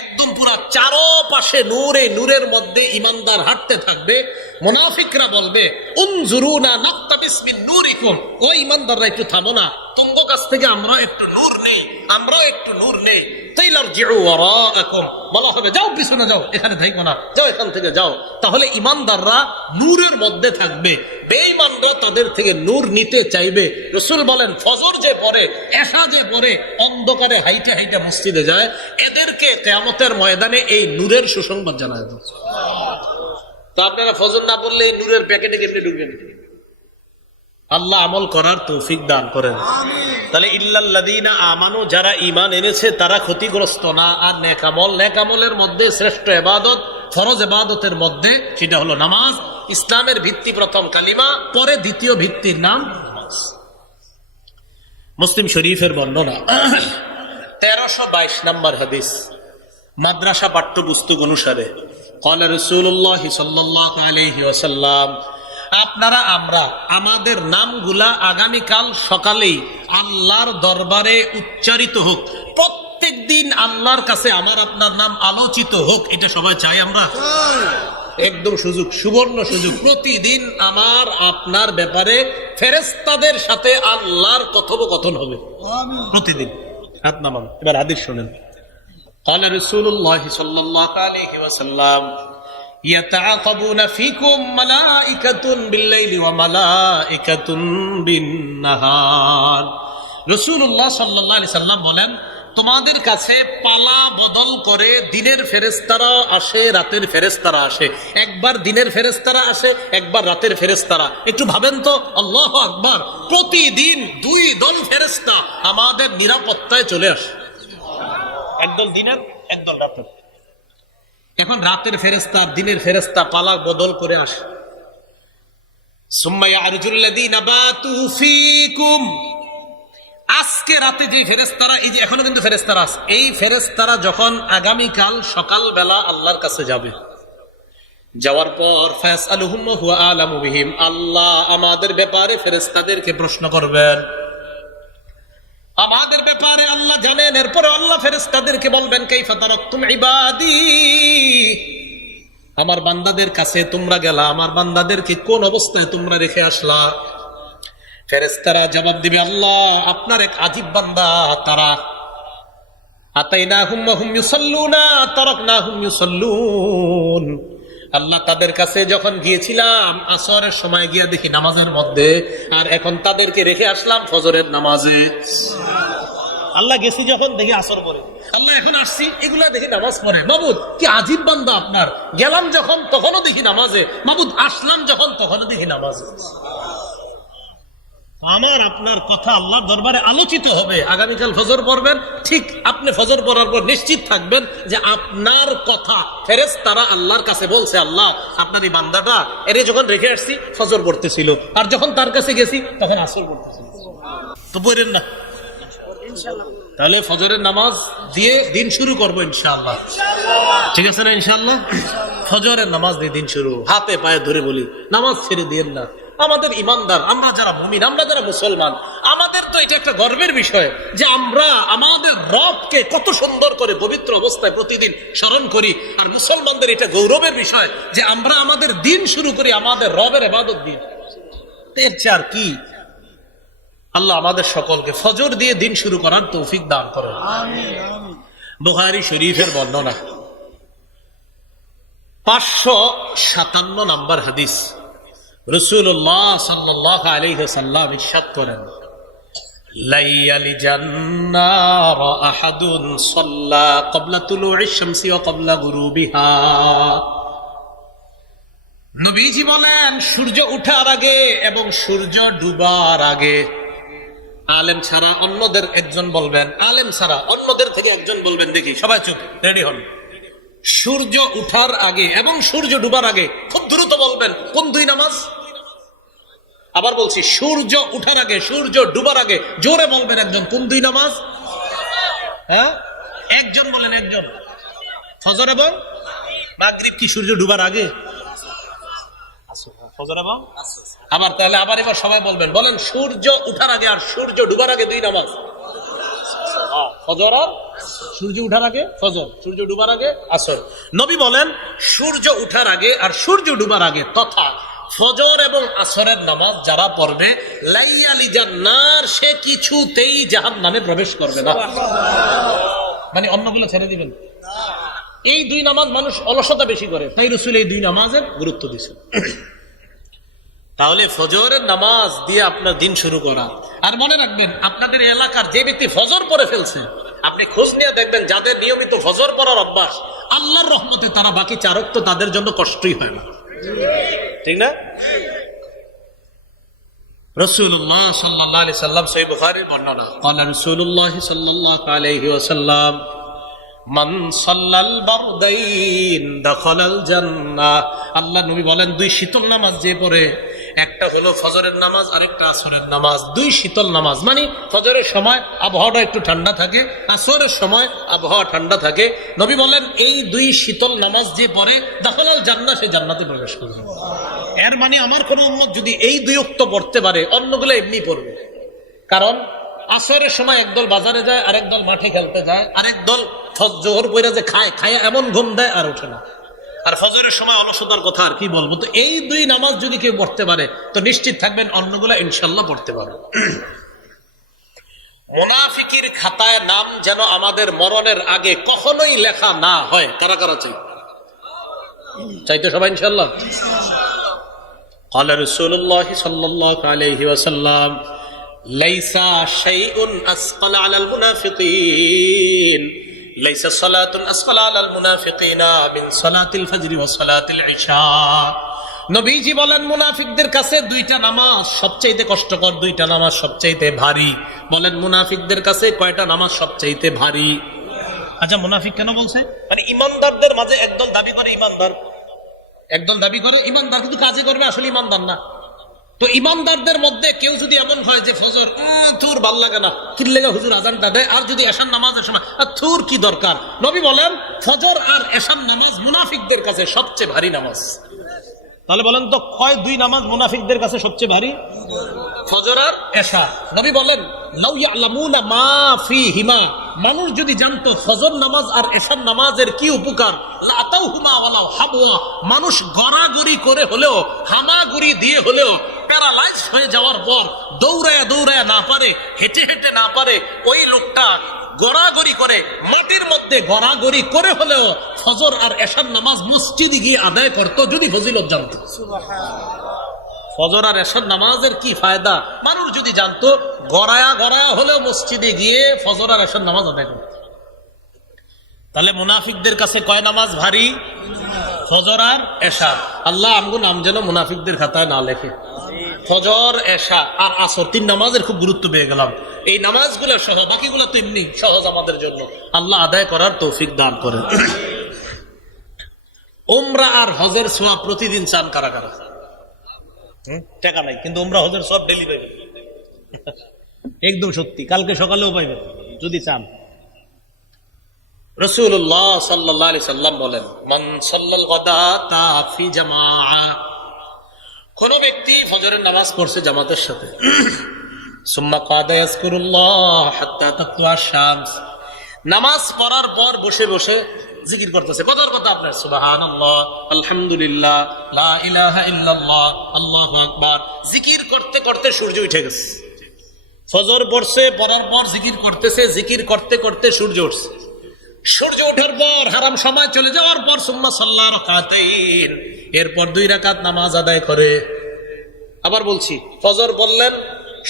একদম পুরা চারপাশে নূর, এই নূরের মধ্যে ঈমানদার হাঁটতে থাকবে। মুনাফিকরা বলবে, উনজুরুনা নাক্তাবিস মিন নূরিকুম, ও ঈমানদাররা একটু থামো না, তোমার কাছ থেকে আমরা একটু নূর নেই, আমরা একটু নূর নেই। তাইলারজিউ ওয়ারাআকুম, বলা হবে যাও পিছনে যাও, এখানে থাকো না, যাও এখান থেকে যাও। তাহলে ঈমানদাররা নূরের মধ্যে থাকবে, বেঈমানরা তাদের থেকে নূর নিতে চাইবে। রাসূল বলেন ফজর যে পড়ে, এশা যে পড়ে, অন্ধকারে হাইটে হাইটে মসজিদে যায়, এদেরকে কিয়ামতের ময়দানে এই নূরের সুসংবাদ জানায় দাও। তো আপনারা ফজর না পড়লে এই নূরের প্যাকেটে কেমনে ঢুকবেন? আল্লাহ আমল করার তৌফিক দান করেন। তাহলে ইল্লাল্লাযীনা আমানু, যারা ঈমান এনেছে তারা ক্ষতিগ্রস্ত না। আর নেকামল, নেকামলের মধ্যে শ্রেষ্ঠ ইবাদত, ফরজ ইবাদতের মধ্যে সেটা হলো নামাজ। ইসলামের ভিত্তি প্রথম কালিমা, পরে দ্বিতীয় ভিত্তির নাম নামাজ। মুসলিম শরীফের বর্ণনা 1322 নম্বর হাদিস, মাদ্রাসা পাঠ্যপুস্তক অনুসারে قال রাসূলুল্লাহ সাল্লাল্লাহু আলাইহি ওয়াসাল্লাম, আপনারা আমরা আমাদের নামগুলা আগামীকাল সকালেই আল্লাহর দরবারে উচ্চারিত হোক, প্রত্যেক দিন আল্লাহর কাছে আমার আপনার নাম আলোচিত হোক, এটা সবাই চাই আমরা? একদম সুযোগ, সুবর্ণ সুযোগ। প্রতিদিন আমার আপনার ব্যাপারে ফেরেশতাদের সাথে আল্লাহর কথোপকথন হবে প্রতিদিন। হাত নামান, এবার হাদিস শুনেন। قال رسول الله صلى الله عليه وسلم يتعاقبون فيكم ملائكة بالليل وملائكة بالنهار। রাসূলুল্লাহ সাল্লাল্লাহু আলাইহি সাল্লাম বলেন, তোমাদের কাছে পালা বদল করে দিনের ফেরেশতারা আসে, রাতের ফেরেশতারা আসে। একবার দিনের ফেরেশতারা আসে, একবার রাতের ফেরেশতারা। একটু ভাবেন তো, আল্লাহু আকবার, প্রতিদিন দুই দল ফেরেশতা আমাদের নিরাপত্তায় চলে আসে, একদল দিনের, একদল রাতের। এখন রাতের ফেরেশতা আর দিনের ফেরেশতা পালা বদল করে আসে। সুম্মা ইয়ারজুল্লাযীনা বাতু ফীকুম, আজকে রাতে যে ফেরেশতারা, এই যে এখনো কিন্তু ফেরেশতারা আছে, এই ফেরেশতারা যখন আগামীকাল সকালবেলা আল্লাহর কাছে যাবে, যাওয়ার পর ফায়াসআলুহুম ওয়া হুয়া আ'লামু বিহিম, আল্লাহ আমাদের ব্যাপারে ফেরেশতাদেরকে প্রশ্ন করবেন, আমাদের ব্যাপারে আল্লাহ জানেন। এরপরে আল্লাহ ফেরেশতাদেরকে বলবেন, কাইফা তারাকতুম ইবাদি, আমার বান্দাদের কাছে তোমরা গেলা, আমার বান্দাদেরকে কোন অবস্থায় তোমরা রেখে আসলা? ফেরেশতারা জবাব দিবে, আল্লাহ আপনার এক আজীব বান্দা, তারা আতাইনাহুম ওয়া হুম ইউসাল্লুনা তারাকনাহুম ইউসাল্লুন, আল্লাহ তাদের কাছে যখন গিয়েছিলাম আসরের সময় গিয়া দেখি নামাজের মধ্যে, আর এখন তাদেরকে রেখে আসলাম ফজরের নামাজে। আল্লাহ গেছি যখন দেখি আসর পরে, আল্লাহ এখন আসছি এগুলা দেখি নামাজ পড়ে। মাবুদ কি আজীব বান্দা আপনার, গেলাম যখন তখনও দেখি নামাজে, মাবুদ আসলাম যখন তখনও দেখি নামাজে। আমার আপনার কথা আল্লাহর দরবারে আলোচিত হবে। আগামীকাল ফজর পড়বেন, ঠিক আপনি ফজর পড়ার পর নিশ্চিত থাকবেন যে আপনার কথা ফেরেশতারা আল্লাহর কাছে বলছে, আল্লাহ আপনার এই বান্দাটা এর যখন রেখে আসছি ফজর পড়তেছিল, আর যখন তার কাছে গেছি তখন আসর পড়তেছিল। তো পড়েন না, তাহলে ফজরের নামাজ দিয়ে দিন শুরু করবো ইনশাআল্লাহ, ঠিক আছে না? ইনশাআল্লাহ ফজরের নামাজ দিয়ে দিন শুরু। হাতে পায়ে ধরে বলি, নামাজ ছেড়ে দিয়েন না। আমাদের ইমানদার, আমরা যারা মুমিন, আমরা যারা মুসলমান, আমাদের তো এটা একটা গর্বের বিষয় যে আমরা আমাদের রবকে কত সুন্দর করে পবিত্র অবস্থায় প্রতিদিন স্মরণ করি। আর মুসলমানদের এটা গৌরবের বিষয় যে আমরা আমাদের দিন শুরু করি আমাদের রবের ইবাদত দিয়ে। এর চার কি? আল্লাহ আমাদের সকলকে ফজর দিয়ে দিন শুরু করার তৌফিক দান করেন। বুখারী শরীফের বর্ণনা 557 নম্বর হাদিস, রাসূলুল্লাহ সাল্লাল্লাহু আলাইহি ওয়াসাল্লাম ইরশাদ করেন, লা ইয়ালিজান্না আহাদুন সাল্লা ক্বাবলা তুলুইশ শামসি ওয়া ক্বাবলা গুরুবিহা। নবীজি বলেন, সূর্য ওঠার আগে এবং সূর্য ডুবার আগে আলেম ছাড়া অন্যদের একজন বলবেন, আলেম ছাড়া অন্যদের থেকে একজন বলবেন। দেখি সবাই চুপ, রেডি হন। সূর্য উঠার আগে এবং সূর্য ডুবার আগে খুব দ্রুত বলবেন কোন দুই নামাজ? আবার বলছি, সূর্য উঠার আগে সূর্য ডুবার আগে জোরে বলবেন একজন, কোন দুই নামাজ? হ্যাঁ, একজন বলেন, একজন। ফজর এবং মাগরিব কি সূর্য ডুবার আগে? ফজর এবং আবার তাহলে আবার এবার সবাই বলবেন, বলেন সূর্য উঠার আগে আর সূর্য ডুবার আগে দুই নামাজ। ফজর আর সূর্য উঠার আগে ফজর, সূর্য ডুবার আগে আসর। নবী বলেন সূর্য উঠার আগে আর সূর্য ডুবার আগে তথা ফজর এবং আসরের নামাজ যারা পড়বে লাইয়ালি জান্নার, সে কিছুতেই জাহান্নামে প্রবেশ করবে না। মানে অন্যগুলো ছেড়ে দিবেন। এই দুই নামাজ মানুষ অলসতা বেশি করে, তাই রাসূল এই দুই নামাজের গুরুত্ব দিয়েছেন। তাহলে ফজরের নামাজ দিয়ে আপনার দিন শুরু করা। আর মনে রাখবেন, আপনাদের এলাকার যে ব্যক্তি ফজর পড়ে ফেলছে, আপনি খোঁজ নিয়ে দেখবেন যাদের নিয়মিত ফজর পড়ার অভ্যাস, আল্লাহর রহমতে তারা বাকি চার ওয়াক্ত তাদের জন্য কষ্টই হয় না, ঠিক না? রাসূলুল্লাহ সাল্লাল্লাহু আলাইহি সাল্লাম, সহিহ বুখারীর বর্ণনা, ক্বালা রাসূলুল্লাহ সাল্লাল্লাহু আলাইহি ওয়াসাল্লাম মান সাল্লাল বারদাইন দাখালাল জান্নাহ। আল্লাহ নবী বলেন দুই শীতল নামাজ যে পড়ে, একটা হলো ফজরের নামাজ, আরেকটা আসরের নামাজ। দুই শীতল নামাজ মানে ফজরের সময় আবহাওয়াটা একটু ঠান্ডা থাকে, আসরের সময় আবহাওয়া ঠান্ডা থাকে। নবী বলেন এই দুই শীতল নামাজ যে পড়ে দাখালাল জান্নাহ, সে জান্নাতে প্রবেশ করবে। এর মানে আমার কোন উম্মত যদি এই দুই ওয়াক্ত পড়তে পারে, অন্যগুলো এমনি পড়বে। কারণ আসরের সময় একদল বাজারে যায়, আরেক দল মাঠে খেলতে যায়, আরেক দল জোহর পইরা যে খায় এমন ঘুম দেয় আর ওঠে না। আর ফজরের সময় অলসতার কথা আর কি বলবো। তো এই দুই নামাজ যদি কেউ পড়তে পারে তো নিশ্চিত থাকবেন অন্যগুলা ইনশাল্লাহ পড়তে পারবে। মুনাফিকের খাতায় নাম যেন আমাদের মরণের আগে কখনোই লেখা না হয়। কারা কারা চাইতো সবাই ইনশাল্লাহ? قال رسول الله صلى الله عليه وسلم ليس شيء أثقل على المنافقين ليس صلاة أثقل على المنافقين من صلاة الفجر وصلاة العشاء। নবীজি বলেন মুনাফিকদের কাছে দুইটা নামাজ সবচাইতে কষ্টকর, দুইটা নামাজ সবচাইতে ভারী। বলেন মুনাফিকদের কাছে কয়টা নামাজ সবচাইতে ভারী? আচ্ছা, মুনাফিক কেন বলছে? মানে ইমানদারদের মাঝে একদল দাবি করে ইমানদার, একদল দাবি করে ইমানদার, কিন্তু কাজে করবে আসলে ইমানদার না। তো ইমানদারদের মধ্যে কেউ যদি এমন হয় যে ফজর থুর ভাল লাগে না, কিল্লেগা হুজুর আজানটা দেয়, আর যদি এশার নামাজের সময় থুর কি দরকার, নবী বলেন ফজর আর এশার নামাজ মুনাফিকদের কাছে সবচেয়ে ভারী নামাজ। তাহলে বলেন তো কয় দুই নামাজ মুনাফিকদের কাছে সবচেয়ে ভারী? ফজর আর এশা। নবী বলেন লাউ ইয়ালামুনা মা ফীহিমা, মানুষ যদি জানতো ফজর নামাজ আর এশার নামাজের কি উপকার, লাতাউহুমা ওয়ালাউ হাবওয়া, মানুষ গড়াগড়ি করে হলেও, হামাগুড়ি দিয়ে হলেও, প্যারালাইজ হয়ে যাওয়ার পর দৌড়ায়া দৌড়ায়া না পারে, হেঁটে হেঁটে না পারে, ওই লোকটা গড়াগড়ি করে মাটির মধ্যে গড়াগড়ি করে হলেও ফজর আর এশার নামাজ মসজিদে গিয়ে আদায় করতো যদি ফজিলত জানতো। ফজর আর এশার নামাজের কি ফায়দা মানুষ যদি জানতো, গড়ায়া গড়ায়া হলেও মসজিদে গিয়ে ফজর আর এশার নামাজ আদায় করতো। তাহলে মুনাফিকদের কাছে কয় নামাজ ভারী? ফজর আর এশা। আল্লাহ আমগো নাম যেন মুনাফিকদের খাতায় না লেখে। ফজর, এশা আর আসর, তিন নামাজের খুব গুরুত্ব পেয়ে গেলাম। এই নামাজগুলো সহ বাকিগুলো তো এমনি সহজ আমাদের জন্য, আল্লাহ আদায় করার তৌফিক দান করেন। উমরা আর হজের সওয়াব প্রতিদিন চান কারা কারা? টাকা নাই কিন্তু উমরা হজের সওয়াব ডেলি পাইবেন, একদম সত্যি, কালকে সকালেও পাইবেন যদি চান। রাসূলুল্লাহ সাল্লাল্লাহু আলাইহি সাল্লাম বলেন মান সাল্লাল গাদাতা ফি জামাআ, কোন ব্যক্তি ফজরের নামাজ পড়ছে জামাতের সাথে, সুম্মা কাদা ইয়াজকুরুল্লাহ হাত্তা তাতলুআ শামস, নামাজ পড়ার পর বসে বসে জিকির করতেছে, কথার কথা আপনার সুবহানাল্লাহ, আলহামদুলিল্লাহ, লা ইলাহা ইল্লাল্লাহ, আল্লাহু আকবার, জিকির করতে করতে সূর্য উঠে গেছে। ফজর পড়ছে, পড়ার পর জিকির করতেছে, জিকির করতে করতে সূর্য উঠছে। সূর্য ওঠার পর হারাম সময় চলে যাওয়ার পর সুম্মা সাল্লা রাকাতাইন, এরপর 2 রাকাত নামাজ আদায় করে। আবার বলছি, ফজর বললেন,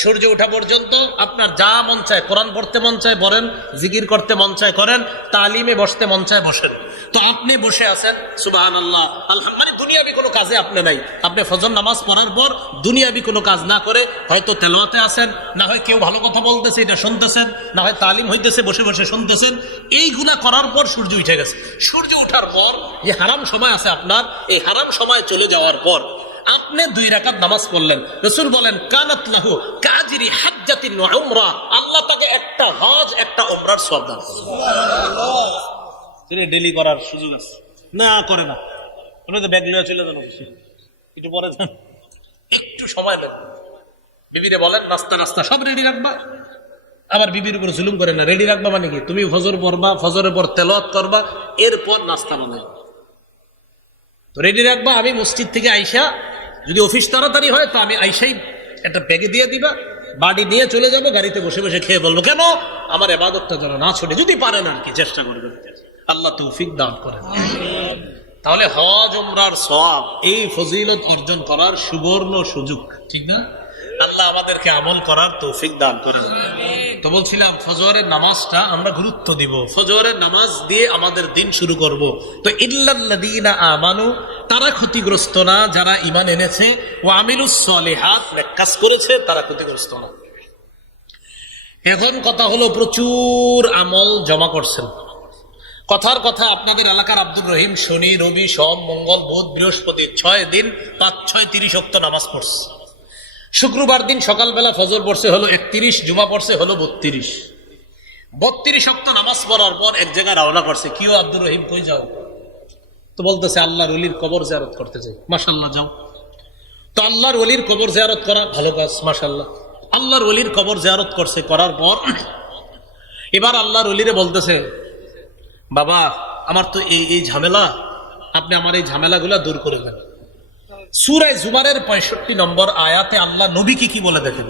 সূর্য ওঠা পর্যন্ত আপনার যা মন চায়, কোরআন পড়তে মন চায় পড়েন, জিকির করতে মন চায় করেন, তালিমে বসতে মন চায় বসেন। তো আপনি বসে আছেন, সুবহানাল্লাহ আলহামদুলিল্লাহ, মানে দুনিয়াবি কোনো কাজে আপনি নাই। আপনি ফজর নামাজ পড়ার পর দুনিয়াবি কোনো কাজ না করে হয়তো তেলাওয়াতে আছেন, না হয় কেউ ভালো কথা বলতেছে এটা শুনতেছেন, না হয় তালিম হইতেছে বসে বসে শুনতেছেন। এইগুলা করার পর সূর্য উঠে গেছে। সূর্য উঠার পর যে হারাম সময় আছে আপনার, এই হারাম সময় চলে যাওয়ার পর আপনি 2 রাকাত নামাজ পড়লেন। রাসূল বলেন কানাত লাহু কাজিরি হাজ্জাতিন ওয়া উমরা, আল্লাহ তাকে একটা হজ একটা উমরার সওয়াব দান করেন। সুবহানাল্লাহ। তিনি ডেলি করার সুযোগ আছে না, করে না, উনি তো ব্যাগ নিয়ে চলে যান, একটু পরে যান, একটু সময় দেন। বিবিরে বলেন নাস্তা নাস্তা সব রেডি রাখবা, আবার বিবির উপর জুলুম করে না। রেডি রাখবা মানে কি, তুমি ফজর পড়বা, ফজরের পর তেলাওয়াত করবা, এরপর নাস্তা বানাই তো রেডি রাখবা। আমি মসজিদ থেকে আইসা, যদি অফিস তাড়াতাড়ি হয় তো আমি আইসাই একটা ব্যাগে দিয়ে দিবা, বাড়ি নিয়ে চলে যাবো, গাড়িতে বসে বসে খেয়ে বলবো কেন আমার ইবাদতটা যেন না ছুটে। যদি পারেন আর কি চেষ্টা করবেন, আল্লাহ তৌফিক দান করেন। তাহলে হজ উমরার সওয়াব, এই ফজিলত অর্জন করার সুবর্ণ সুযোগ, ঠিক না? আল্লাহ আমাদেরকে আমল করার তৌফিক দান করেন। তো বলছিলাম ফজরের নামাজটা আমরা গুরুত্ব দিব, ফজরের নামাজ দিয়ে আমাদের দিন শুরু করব। তো ইল্লাল্লাযীনা আমানু, তারা ক্ষতিগ্রস্ত না যারা ঈমান এনেছে, ওয়া আমিলুস সলিহাত, নেক কাজ করেছে, তারা ক্ষতিগ্রস্ত না। এখন কথা হলো প্রচুর আমল জমা করছেন। কথার কথা, আপনাদের এলাকার আব্দুর রহিম শনি রবি সোম মঙ্গল বুধ বৃহস্পতি 6 দিন 5-6 30 ওয়াক্ত নামাজ পড়ছে। শুক্রবার দিন সকালবেলা ফজর পড়ছে হলো 31, জুমা পড়ছে হলো 32। 32 ওয়াক্ত নামাজ পড়ার পর এক জায়গায় রওনা করছে। কিও আব্দুর রহিম কই যাও? তো বলতেছে আল্লাহর ওলির কবর জিয়ারত করতে যাই। মাশাআল্লাহ, যাও। তো আল্লাহর ওলির কবর জিয়ারত করা ভালো কাজ, মাশাআল্লাহ। আল্লাহর ওলির কবর জিয়ারত করছে, করার পর এবার আল্লাহর ওলিরে বলতেছে বাবা আমার তো এই ঝামেলা, আপনি আমার এই ঝামেলাগুলা দূর করে দেন। সূরা জুমারের 65 নম্বর আয়াতে আল্লাহ নবীকে কি বলে দেখেন,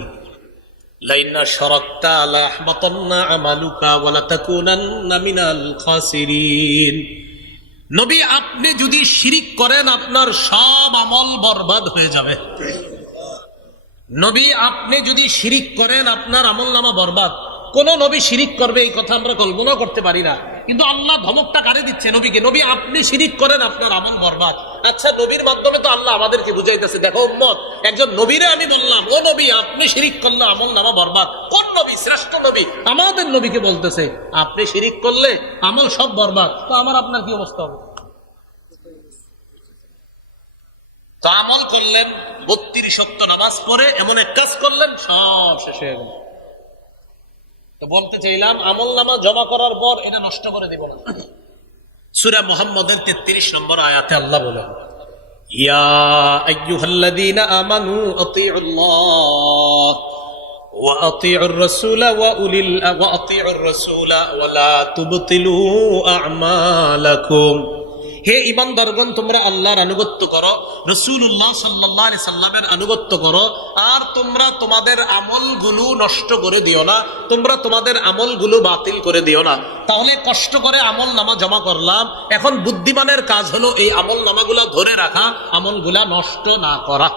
লাইন্না শারাকতা লা আহবাতান্না আমালুকা ওয়া লা তাকুনান্না মিনাল খাসিরিন। নবী আপনি যদি শিরিক করেন আপনার সব আমল বরবাদ হয়ে যাবে। নবী আপনি যদি শিরিক করেন আপনার আমলনামা বরবাদ। কোন নবী শিরিক করবে এই কথা আমরা কল্পনা করতে পারি না, কিন্তু আল্লাহ ধমকটা কারে দিচ্ছে নবীকে, নবী আপনি শিরিক করেন আপনার আমল বরবাদ। আচ্ছা, নবীর মাধ্যমে তো আল্লাহ আমাদেরকে বুঝাইতেছে, দেখো উম্মত, একজন নবীরে আমি বললাম ও নবী আপনি শিরিক করলে আমল নামা বরবাদ। কোন নবী? শ্রেষ্ঠ নবী আমাদের নবীকে বলতেছে আপনি শিরিক করলে আমল সব বরবাদ। তো আমার আপনার কি অবস্থা হবে? তো আমল করলেন 32 ওয়াক্ত নামাজ পড়ে, এমন এক কাজ করলেন সব শেষ হয়ে গেল। তো বলতে চাইলাম আমল নামা জমা করার পর এটা নষ্ট করে দিব না। সূরা মুহাম্মদের 33 নম্বর আয়াতে আল্লাহ বলেন ইয়া আইয়ুহাল্লাযীনা আমানু আতিউল্লাহ ওয়া আতিউর রাসূলা ওয়া আতিউর রাসূলা ওয়া লা তুবতিলু আ'মালাকুম। হে ঈমানদারগণ, তোমরা আল্লাহর আনুগত্য করো, রাসূলুল্লাহ সাল্লাল্লাহু আলাইহি সাল্লামের আনুগত্য করো, আর তোমরা তোমাদের আমলগুলো নষ্ট করে দিও না, তোমরা তোমাদের আমলগুলো বাতিল করে দিও না। তাহলে কষ্ট করে আমল নামা জমা করলাম, এখন বুদ্ধিমানের কাজ হলো এই আমল নামাগুলা ধরে রাখা, আমলগুলা নষ্ট না করা।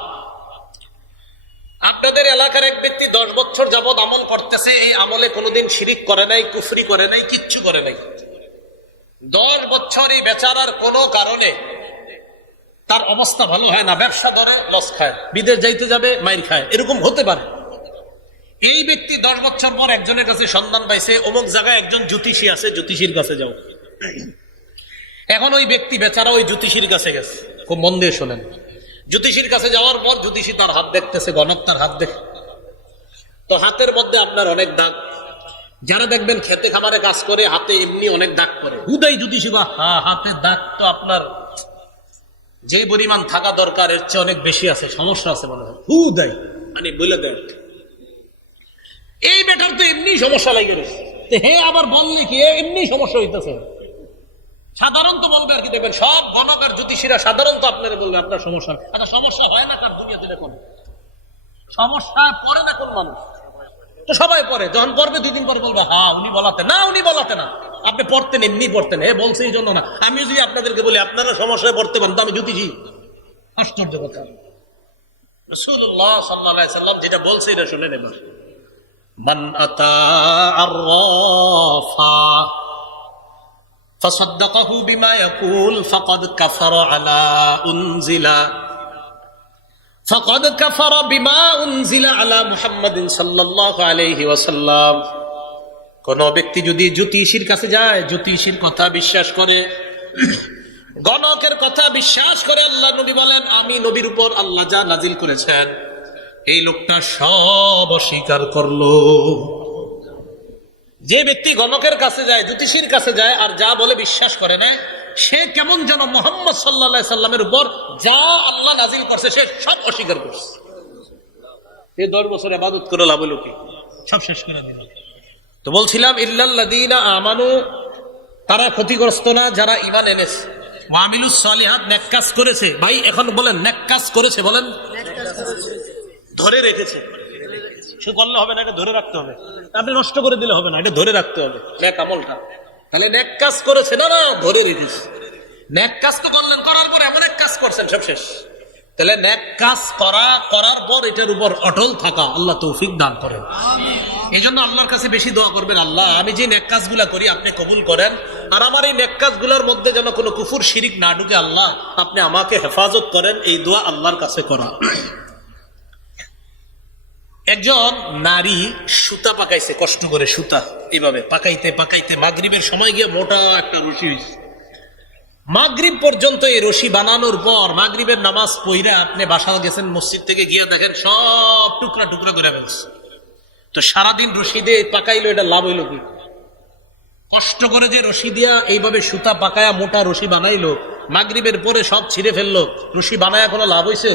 আপনাদের এলাকার এক ব্যক্তি 10 বছর যাবত আমল করতেছে, এই আমলে কোনোদিন শিরিক করে নাই, কুফরি করে নাই, কিচ্ছু করে নাই। 10 বছর এই বেচারার কোনো কারণে তার অবস্থা ভালো হয় না, ব্যবসা ধরে লস খায়, বিদেশ যাইতে যাবে মাইর খায়, এরকম হতে পারে। এই ব্যক্তি 10 বছর পর একজনের কাছে সন্ধান পাইছে অমুক জায়গায় একজন জ্যোতিষী আছে, জ্যোতিষীর কাছে যাও। এখন ওই ব্যক্তি বেচারা ওই জ্যোতিষীর কাছে গেছে, খুব মন দিয়ে শোনেন। জ্যোতিষীর কাছে যাওয়ার পর জ্যোতিষী তার হাত দেখতেছে, গণক তার হাত দেখে, তো হাতের মধ্যে আপনার অনেক দাগ। যারা দেখবেন খেতে খামারে কাজ করে হাতে এমনি অনেক দাগ করে, হুদাই জ্যোতিষী বা হাতের দাগ তো আপনার যে পরিমাণ থাকা দরকার এর চেয়ে অনেক বেশি আছে, সমস্যা আছে মনে হয়, হুদাই মানে বলে দেয়। এই বেটার তো এমনি সমস্যা লাগে রয়েছে, হে আবার বললে কি এমনি সমস্যা হইতেছে। সাধারণত বলবে আর কি, দেখবেন সব গণক আর জ্যোতিষীরা সাধারণত আপনারা বলবে আপনার সমস্যা। আচ্ছা, সমস্যা হয় না তার দুনিয়াতে দেখুন, সমস্যা পড়ে না কোন মানুষ? তো সবাই পড়ে, যখন পড়বে 2 দিন পরে বলবে হ্যাঁ উনি বলাতে না, উনি বলাতে না, আপনি পড়তেন এমনি পড়তেন, হে বলছে এই জন্য না। আমি যদি আপনাদেরকে বলি আপনারা সমস্যায় পড়তে পারেন, তো আমি জ্যোতিষী? আশ্চর্য কথা। রাসূলুল্লাহ সাল্লাল্লাহু আলাইহি সাল্লাম যেটা বলছে এটা শুনেন এবার। মান আতা আররাফা ফাসাদ্দাকাহু বিমা ইয়াকুল ফাকাদ কাফারা আলা উনজিলা বিমা উনজিলা আলা মুহাম্মাদিন সাল্লাল্লাহু আলাইহি ওয়াসাল্লাম। কোন ব্যক্তি যদি জ্যোতিষীর কাছে যায়, জ্যোতিষীর কথা বিশ্বাস করে, গণকের কথা বিশ্বাস করে, আল্লাহ নবী বলেন আমি নবীর উপর আল্লাহ যা নাজিল করেছেন এই লোকটা সব অস্বীকার করলো। যে ব্যক্তি গণকের কাছে যায়, জ্যোতিষীর কাছে যায় আর যা বলে বিশ্বাস করে না, সে কেমন যেন মুহাম্মদ সাল্লাল্লাহু আলাইহি সাল্লামের উপর যা আল্লাহ নাজিল করছে সে সব অস্বীকার করছে। এই 10 বছর ইবাদত করে লাভ হলো কি? সব শেষ করে দিল। তো বলছিলাম ইল্লাল্লাযীনা আমানু, তারা ক্ষতিগ্রস্ত না যারা ঈমান এনেছে, ওয়া আমিলুস সালিহাত, নেক কাজ করেছে। ভাই এখন বলেন নেক কাজ করেছে, বলেন ধরে রেখেছে। সে করলে হবে না, এটা ধরে রাখতে হবে। আপনি নষ্ট করে দিলে হবে না, এটা ধরে রাখতে হবে নেক আমলটা। তাহলে নেক কাজ করেছে না, না ধরে রেখেছে। নেক কাজ তো করলেন, করার পর এমন এক কাজ করছেন সব শেষ। তাহলে নেক কাজ করার পর এটার উপর অটল থাকা আল্লাহ তৌফিক দান করেন। এই জন্য আল্লাহর কাছে বেশি দোয়া করবেন, আল্লাহ আমি যে নেক কাজগুলা করি আপনি কবুল করেন, আর আমার এই নেক কাজগুলোর মধ্যে যেন কোনো কুফর শিরিক না ঢুকে, আল্লাহ আপনি আমাকে হেফাজত করেন। এই দোয়া আল্লাহর কাছে করা। একজন নারী সুতা পাকাইছে, কষ্ট করে সুতা এইভাবে পাকাইতে পাকাইতে মাগরিবের সময় গিয়ে মোটা একটা রশি হয়েছে। মাগরিব পর্যন্ত এই রশি বানানোর পর মাগরিবের নামাজ পড়া আপনি বাসা গেছেন, মসজিদ থেকে গিয়ে দেখেন সব টুকরা টুকরা করে ফেলছে। তো সারাদিন রশি দিয়ে পাকাইলো, এটা লাভ হইলো কি? কষ্ট করে যে রশি দিয়া এইভাবে সুতা পাকায়া মোটা রশি বানাইলো, মাগরিবের পরে সব ছিঁড়ে ফেললো, রশি বানায়া কোনো লাভ হয়েছে?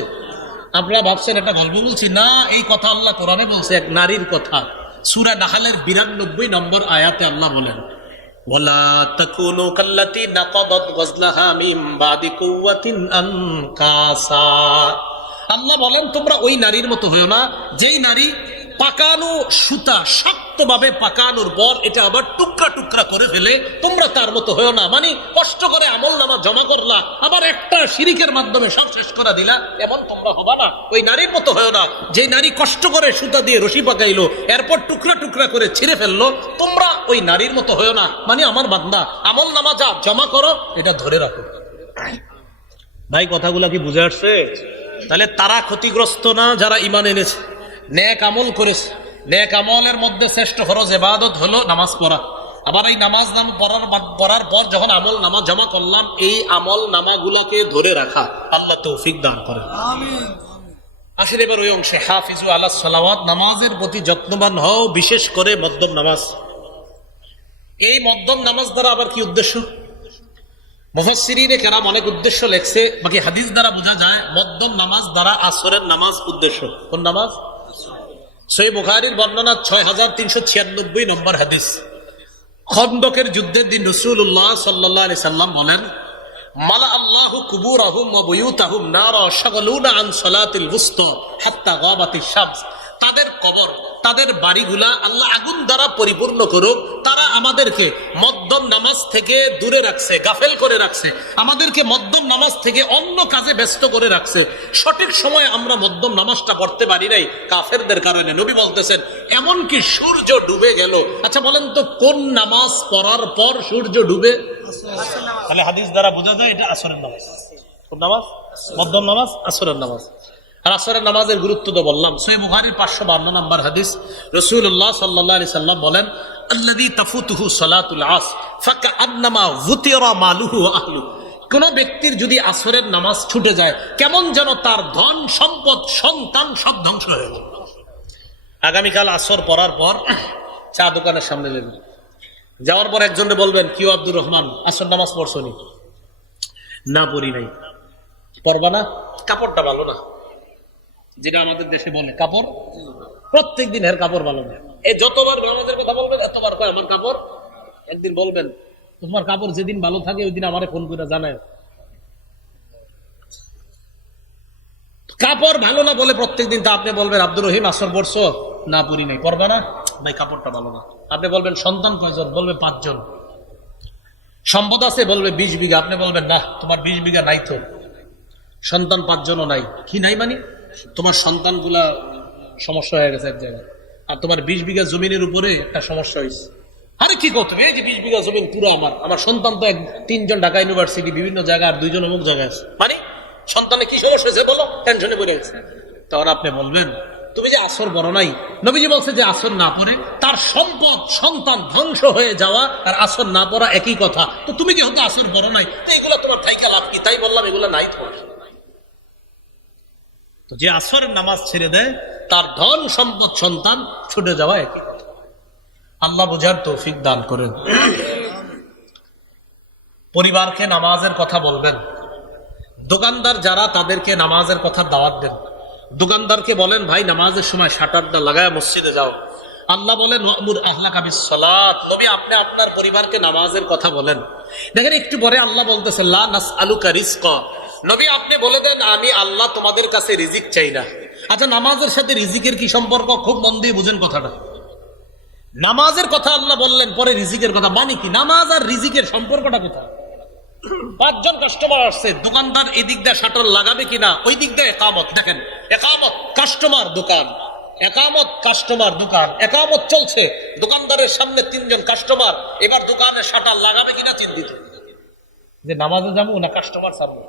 আপনারা ভাবছেন একটা গল্প বলছি না, এই কথা আল্লাহ কোরআনে বলছে, এক নারীর কথা। সূরা নাহলের 92 নম্বর আয়াতে আল্লাহ বলেন, ওয়ালা তাকুনু কাল্লাতী নাকাদাত গাজলাহা মিন বাদি কুওয়াতিন আনকাসা। আল্লাহ বলেন তোমরা ওই নারীর মতো হয়ো না যেই নারী পাকানো সুতা শক্তভাবে পাকানোর পর এটা আবার টুকরা টুকরা করে ফেলে, তোমরা তার মতো হয়ো না। মানে কষ্ট করে আমল নামা জমা করলা, আবার একটা শিরিকের মাধ্যমে সব শেষ করে দিলা, এমন তোমরা হবা না। ওই নারীর মতো হয়ো না যে নারী কষ্ট করে সুতা দিয়ে রশি পাকাইলো, এরপর টুকরা টুকরা করে ছিঁড়ে ফেললো, তোমরা ওই নারীর মতো হয়ো না। মানে আমার বান্দা আমল নামা যা জমা করো এটা ধরে রাখো। ভাই কথাগুলা কি বুঝে আসছে? তাহলে তারা ক্ষতিগ্রস্ত না যারা ঈমান এনেছে, নেক আমল করেছে। নেক আমলের মধ্যে শ্রেষ্ঠ ফরজ ইবাদত হলো নামাজ পড়া। আবার এই নামাজ পড়ার পর যখন আমল নামা জমা করলাম, এই আমল নামাগুলাকে ধরে রাখা আল্লাহ তৌফিক দান করেন। আসেন এবার ওই অংশে, হাফিজু আলা সালাওয়াত, নামাজের প্রতি যত্নবান হও, বিশেষ করে মধ্যম নামাজ। এই মধ্যম নামাজ দ্বারা আবার কি উদ্দেশ্য? মুফাসসিরিনে কেরাম অনেক উদ্দেশ্য লেখছে, বাকি হাদিস দ্বারা বোঝা যায় মধ্যম নামাজ দ্বারা আসরের নামাজ উদ্দেশ্য। কোন নামাজ? সহিহ বুখারীর বর্ণনা 6396 নম্বর হাদিস। খন্দকের যুদ্ধের দিন রাসূলুল্লাহ সাল্লাল্লাহু আলাইহি সাল্লাম বলেন, মালা আল্লাহু কুবুরাহুম ওয়া বুয়ুতাহুম নারা শাগালুনা আন সালাতিল উসতা হাত্তা গাবাতিশ শামস। তাদের কবর, তাদের বাড়িগুলা আল্লাহ আগুন দ্বারা পরিপূর্ণ করুক। তারা আমাদেরকে মধ্যম নামাজ থেকে দূরে রাখছে, গাফেল করে রাখছে, আমাদেরকে মধ্যম নামাজ থেকে অন্য কাজে ব্যস্ত করে রাখছে। সঠিক সময়ে আমরা মধ্যম নামাজটা পড়তে পারি নাই কাফেরদের কারণে। নবী বলতেছেন এমনকি সূর্য ডুবে গেল। আচ্ছা বলেন তো কোন নামাজ পড়ার পর সূর্য ডুবে? তাহলে হাদিস দ্বারা বোঝা যায় এটা আসরের নামাজ। কোন নামাজ? মধ্যম নামাজ, আসরের নামাজ। আর আসরের নামাজের গুরুত্ব তো বললাম। সহিহ বুখারীর 552 নম্বর হাদিস, রাসূলুল্লাহ সাল্লাল্লাহু আলাইহি সাল্লাম বলেন, আল্লাযী তাফুতুহু সালাতুল আসর ফাকান্নামা যুতিরা মালুহু ওয়া আহলুহু। কোন ব্যক্তির যদি আসরের নামাজ ছুটে যায়, কেমন যেন তার ধন সম্পদ সন্তান সব ধ্বংস হয়ে গেল। আগামীকাল আসর পড়ার পর চা দোকানের সামনে যাবেন, যাওয়ার পর একজনকে বলবেন, কি আব্দুর রহমান আসর নামাজ পড়ছনি? না পড়ি নাই। পড়বা না? কাপড়টা ভালো না, যেটা আমাদের দেশে বলে কাপড়, প্রত্যেক দিন এর কাপড় ভালো না। এই যতবার নামাজের কথা বলবেন এতবার কয় আমার কাপড়। একদিন বলবেন তোমার কাপড় যেদিন ভালো থাকে ওই দিন আমারে ফোন করে জানায়। কাপড় ভালো না বলে প্রত্যেকদিন, তা আপনি বলবেন আব্দুর রহিম আসর পড়ছো? না পড়ি নাই। পড়বা না? ভাই কাপড়টা ভালো না। আপনি বলবেন সন্তান কয়জন? বলবে 5 জন। সম্পদ আছে? বলবে 20 বিঘা। আপনি বলবেন না তোমার 20 বিঘা নাই তো, সন্তান 5 জনও নাই। কি নাই মানে? তোমার সন্তানগুলা সমস্যা হয়ে গেছে এক জায়গায়, আর তোমার 20 বিঘা জমিনের উপরে একটা সমস্যা হয়েছে। আরে কি করতে, এই যে 20 বিঘা জমিন পুরো আমার সন্তান তো 3জন ঢাকা ইউনিভার্সিটি বিভিন্ন জায়গায়, আর 2জন অমুক জায়গায় আছে, মানে সন্তানে কি সমস্যা হয়েছে বলো, টেনশনে পড়ে গেছে। তখন আপনি বলবেন তুমি যে আসর বড় নাই, নবীজি বলছে যে আসর না পড়ে তার সম্পদ সন্তান ধ্বংস হয়ে যাওয়া আর আসর না পড়া একই কথা, তো তুমি যেহেতু আসর বড় নাই তো এগুলো তোমার থাইকা লাভ কি, তাই বললাম এগুলো নাই তোমার। তো যে আসরের নামাজ ছেড়ে দেয় তার ধন সম্পদ সন্তান ছুটে যাওয়া একই কথা। আল্লাহ বুঝার তৌফিক দান করেন। পরিবারকে নামাজের কথা বলবেন, দোকানদার যারা তাদেরকে নামাজের কথা দাওয়াত দেন, দোকানদারকে বলেন ভাই নামাজের সময় শাটারটা লাগায় মসজিদে যাও। আল্লাহ বলেন ওয়ামুর আহলাকা বিসসালাত, নবী আপনি আপনার পরিবারকে নামাজের কথা বলেন। দেখেন একটু পরে আল্লাহ বলতেছে লা নাসআলুকা রিজকা, নবী আপনি বলে দেন আমি আল্লাহ তোমাদের কাছে রিজিক চাই না। আচ্ছা নামাজের সাথে রিজিকের কি সম্পর্ক, খুব মন দিয়ে বুঝেন কথাটা। নামাজের কথা আল্লাহ বললেন, পরে রিজিকের কথা, মানে কি নামাজ আর রিজিকের সম্পর্কটা কোথায়? 5 জন কাস্টমার আসছে, দোকানদার এই দিক দিয়ে শাটার লাগাবে কিনা, ওই দিক দিয়ে একামত, দেখেন একামত কাস্টমার দোকান, একামত কাস্টমার দোকান, একামত চলছে, দোকানদারের সামনে 3 জন কাস্টমার, এবার দোকানে শাটার লাগাবে কিনা চিন্তিত, যে নামাজে যাবো না কাস্টমার ছাড়বো,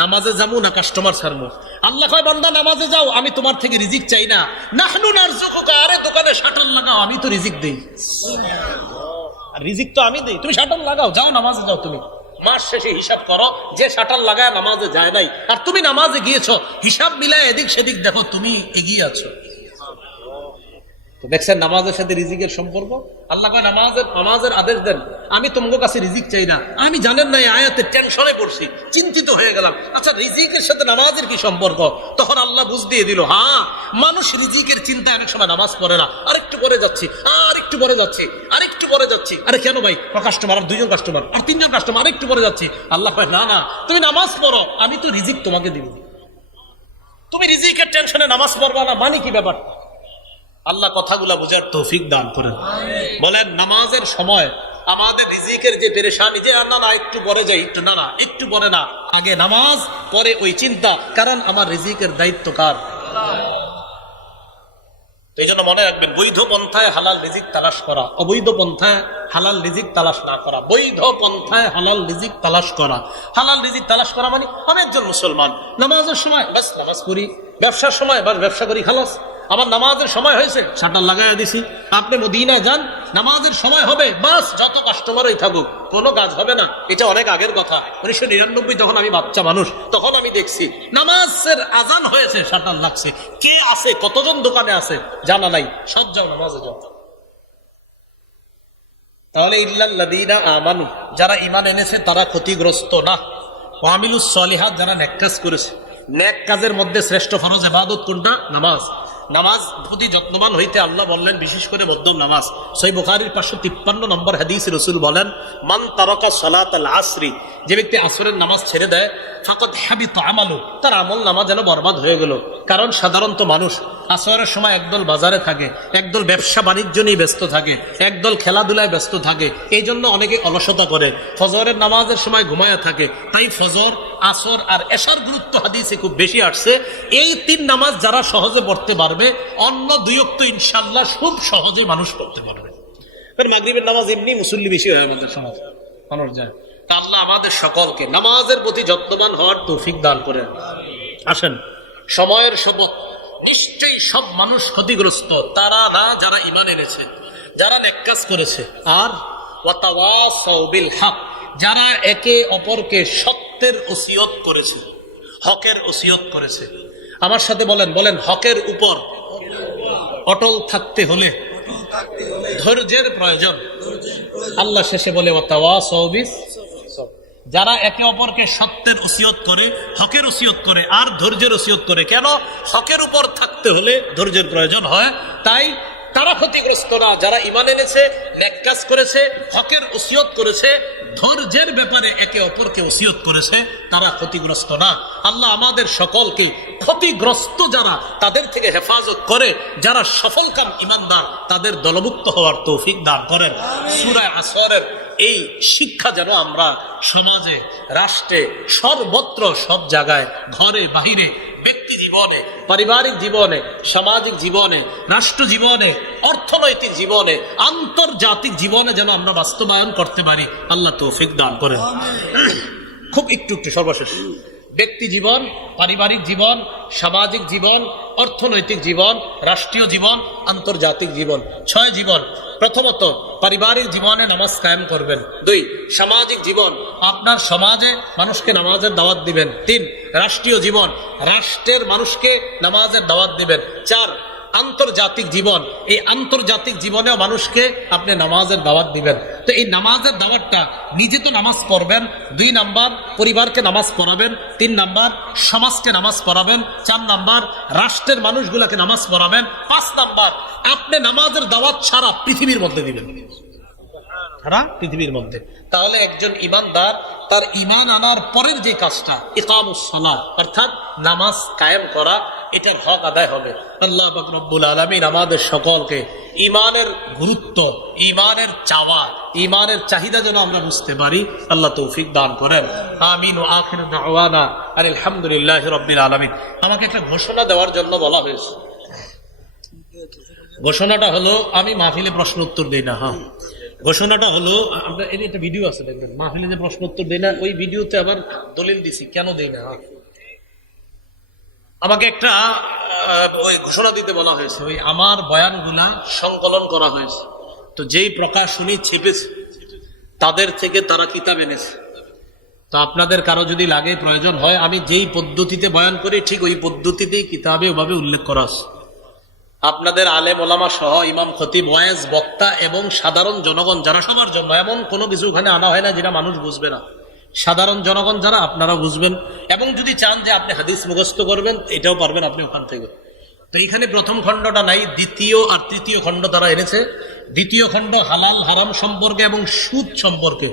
নামাজে যাবো না কাস্টমার ছাড়বো। আল্লাহ কয় বান্দা নামাজে যাও, আমি তোমার থেকে রিজিক চাই না। নাহনু নারযুকুকা, আরে দোকানে শাটার লাগাও, আমি তো রিজিক দেই, রিজিক তো আমি দেই, তুমি শাটার লাগাও, যাও নামাজে যাও। তুমি মাস শেষে হিসাব করো, যে শাটার লাগায় নামাজে যায় নাই আর তুমি নামাজে গিয়েছো, হিসাব মিলায় এদিক সেদিক দেখো তুমি এগিয়ে আছো। তো দেখছেন নামাজের সাথে রিজিকের সম্পর্ক। আল্লাহ কয় নামাজের আদেশ দেন, আমি তোমার কাছে রিজিক চাই না। আমি জানেন না এই আয়াতে টেনশনে পড়ছি, চিন্তিত হয়ে গেলাম, আচ্ছা রিজিকের সাথে নামাজের কি সম্পর্ক? তখন আল্লাহ বুঝ দিয়ে দিল, হ্যাঁ মানুষ রিজিকের চিন্তায় অনেক সময় নামাজ পড়ে না, আরেকটু পরে যাচ্ছি, আরেকটু পরে যাচ্ছি, আরেকটু পরে যাচ্ছি, আরে কেন ভাই কাস্টমার, আর 2 জন কাস্টমার, আর 3 জন কাস্টমার, আরেকটু পরে যাচ্ছি। আল্লাহ কয় না না, তুমি নামাজ পড়ো, আমি তো রিজিক তোমাকে দিব, তুমি রিজিকের টেনশনে নামাজ পড়বা না, মানে কি ব্যাপার? আল্লাহ কথাগুলা বোঝার তৌফিক দান করেন। বলেন নামাজের সময় আমাদের রিজিকের যে পেরেশানি, যে না না একটু পরে যাই, একটু না না একটু পরে না, আগে নামাজ পরে ওই চিন্তা, কারণ আমার রিজিকের দায়িত্ব কার? এই জন্য মনে রাখবেন, বৈধ পন্থায় হালাল রিজিক তালাশ করা, অবৈধ পন্থায় হালাল রিজিক তালাশ না করা। বৈধ পন্থায় হালাল রিজিক তালাশ করা, হালাল রিজিক তালাশ করা মানে আমি একজন মুসলমান, নামাজের সময় বাস নামাজ করি, ব্যবসার সময় বাস ব্যবসা করি, খালাস, আমার নামাজের সময় হয়েছে শাটার লাগাইয়া দিছি। আপনি মদিনায় যান, নামাজের সময় হবে, বাস যত কাস্টমারই থাকুক কোনো কাজ হবে না। এটা অনেক আগের কথা, 1999 যখন আমি বাচ্চা মানুষ, তখন আমি দেখছি নামাজের আজান হয়েছে, শাটার লাগছে, কে আছে, কতজন দোকানে আছে জানা নাই, সব যাও নামাজে যাও। তাহলে ইল্লাল্লাযীনা আমানু, যারা ঈমান এনেছে তারা ক্ষতিগ্রস্ত না। ওয়া আমিলুস সলিহাত, যারা নেক কাজ করেছে। নেক কাজের মধ্যে শ্রেষ্ঠ ফরজ ইবাদত কোনটা? নামাজ। নামাজ প্রতি যত্নবান হইতে আল্লাহ বললেন, বিশেষ করে মধ্যম নামাজ। সহিহ বুখারীর 553 নম্বর হাদিস, রাসূল বলেন মান তারাকা সালাতাল আসরি, যে ব্যক্তি আসরের নামাজ ছেড়ে দেয়, ফাকাদ হাবিতা আমালু, তার আমল নামা যেন বরবাদ হয়ে গেল। কারণ সাধারণত মানুষ আসরের সময় একদল বাজারে থাকে, একদল ব্যবসা বাণিজ্য নিয়ে ব্যস্ত থাকে, একদল খেলাধুলায় ব্যস্ত থাকে, এই জন্য অনেকে অলসতা করে, ফজরের নামাজের সময় ঘুমায়া থাকে। তাই ফজর, আসর আর এশার গুরুত্ব হাদিসে খুব বেশি আসছে। এই 3 নামাজ যারা সহজে পড়তে পারবে, অন্য 2 ওয়াক্ত ইনশাআল্লাহ খুব সহজে মানুষ পড়তে পারবে। মাগরিবের নামাজ এমনি মুসল্লি বেশি হয় আমাদের সমাজে, মানুষ যায়। তা আল্লাহ আমাদের সকলকে নামাজের প্রতি যত্নবান হওয়ার তৌফিক দান করেন। আসেন, সময়ের শপথ, নিশ্চয়ই সব মানুষ ক্ষতিগ্রস্ত তারা না যারা ঈমান এনেছে, যারা নেক কাজ করেছে, আর ওয়াতাওয়াসাউ বিল হক, যারা একে অপরকে সত্যের ওসিয়ত করেছে, হকের ওসিয়ত করেছে। আমার সাথে বলেন, বলেন হকের উপর অটল থাকতে হলে ধৈর্যের প্রয়োজন। আল্লাহ শেষে বলে ওয়াতাওয়াসাউ বিস, যারা একে অপরকে সত্যের ওসিয়ত করে, হকের ওসিয়ত করে, আর ধৈর্যের ওসিয়ত করে। কেন? হকের উপর থাকতে হলে ধৈর্যের প্রয়োজন হয়, তাই তারা ক্ষতিগ্রস্ত না যারা ঈমান এনেছে, নেক কাজ করেছে, হকের ওসিয়ত করেছে, ধৈর্যের ব্যাপারে একে অপরকে ওসিয়ত করেছে, তারা ক্ষতিগ্রস্ত না। আল্লাহ আমাদের সকলকে ক্ষতিগ্রস্ত যারা, তাদের থেকে হেফাজত করে, যারা সফলকাম ঈমানদার তাদের দলভুক্ত হওয়ার তৌফিক দান করেন। সূরা আসরের এই শিক্ষা যেন আমরা সমাজে, রাষ্ট্রে, সর্বত্র, সব জায়গায়, ঘরে বাহিরে ব্যক্তি জীবনে, পারিবারিক জীবনে, সামাজিক জীবনে, রাষ্ট্র জীবনে, অর্থনৈতিক জীবনে, আন্তর্জাতিক জীবনে যেন আমরা বাস্তবায়ন করতে পারি। আল্লাহ তৌফিক দান করেন। খুব একটু সর্বশেষ, ব্যক্তি জীবন, পারিবারিক জীবন, সামাজিক জীবন, অর্থনৈতিক জীবন, রাষ্ট্রীয় জীবন, আন্তর্জাতিক জীবন, 6 জীবন। প্রথমত পারিবারিক জীবনে নামাজ কায়েম করবেন। 2 সামাজিক জীবন, আপনার সমাজে মানুষকে নামাজের দাওয়াত দিবেন। 3 রাষ্ট্রীয় জীবন, রাষ্ট্রের মানুষকে নামাজের দাওয়াত দিবেন। 4 আন্তর্জাতিক জীবন, এই আন্তর্জাতিক জীবনেও মানুষকে আপনি নামাজের দাওয়াত দিবেন। তো এই নামাজের দাওয়াতটা নিজে তো নামাজ পড়বেন, 2 নাম্বার পরিবারকে নামাজ পড়াবেন, 3 নাম্বার সমাজকে নামাজ পড়াবেন, 4 নাম্বার রাষ্ট্রের মানুষগুলোকে নামাজ পড়াবেন, 5 নাম্বার আপনি নামাজের দাওয়াত সারা পৃথিবীর মধ্যে দিবেন, সারা পৃথিবীর মধ্যে। তাহলে একজন ইমানদার তার ইমান আনার পরের যে কাজটা ইকামুস সালাত, অর্থাৎ নামাজ কায়েম করা, এটার হক আদায় হবে। আল্লাহ পাক রব্বুল আলামিন আমাদের সকলকে ইমানের গুরুত্ব, ইমানের চাওয়া, ইমানের চাহিদা যেন আমরা বুঝতে পারি, আল্লাহ তৌফিক দান করেন। আমিন। ওয়া আখিরু দাওয়ানা আলহামদুলিল্লাহি রাব্বিল আলামিন। আমাকে একটা ঘোষণা দেওয়ার জন্য বলা হয়েছে। ঘোষণাটা হলো, আমি মাহফিলে প্রশ্ন উত্তর দেই না। হ্যাঁ, ঘোষণাটা হলো, আমরা এর একটা ভিডিও আছে দেখবেন, মাহফিলে যে প্রশ্ন উত্তর দেই না, ওই ভিডিওতে আবার দলিল দিছি কেন দেই না। আমাকে একটা ওই ঘোষণা দিতে বলা হয়েছে, ওই আমার বয়ানগুলা সংকলন করা হয়েছে, তো যেই প্রকাশনী ছেপেছে তাদের থেকে তারা কিতাব এনেছে। তো আপনাদের কারো যদি লাগে, প্রয়োজন হয়, আমি যেই পদ্ধতিতে বয়ান করি ঠিক ওই পদ্ধতিতেই কিতাবে ওভাবে উল্লেখ করা আছে। আপনাদের আলেম ওলামা সহ ইমাম খতিব ওয়াইজ বক্তা এবং সাধারণ জনগণ যারা, সবার জন্য, এমন কোনো কিছু ওখানে আনা হয় না যেটা মানুষ বুঝবে না। সাধারণ জনগণ যারা, আপনারা বুঝবেন, এবং যদি চান যে আপনি হাদিস মুখস্থ করবেন এটাও পারবেন আপনি ওখান থেকে। তো এখানে প্রথম খণ্ডটা নাই, দ্বিতীয় আর তৃতীয় খণ্ড তারা এনেছে। দ্বিতীয় খণ্ড হালাল হারাম সম্পর্কে এবং সুদ সম্পর্কে,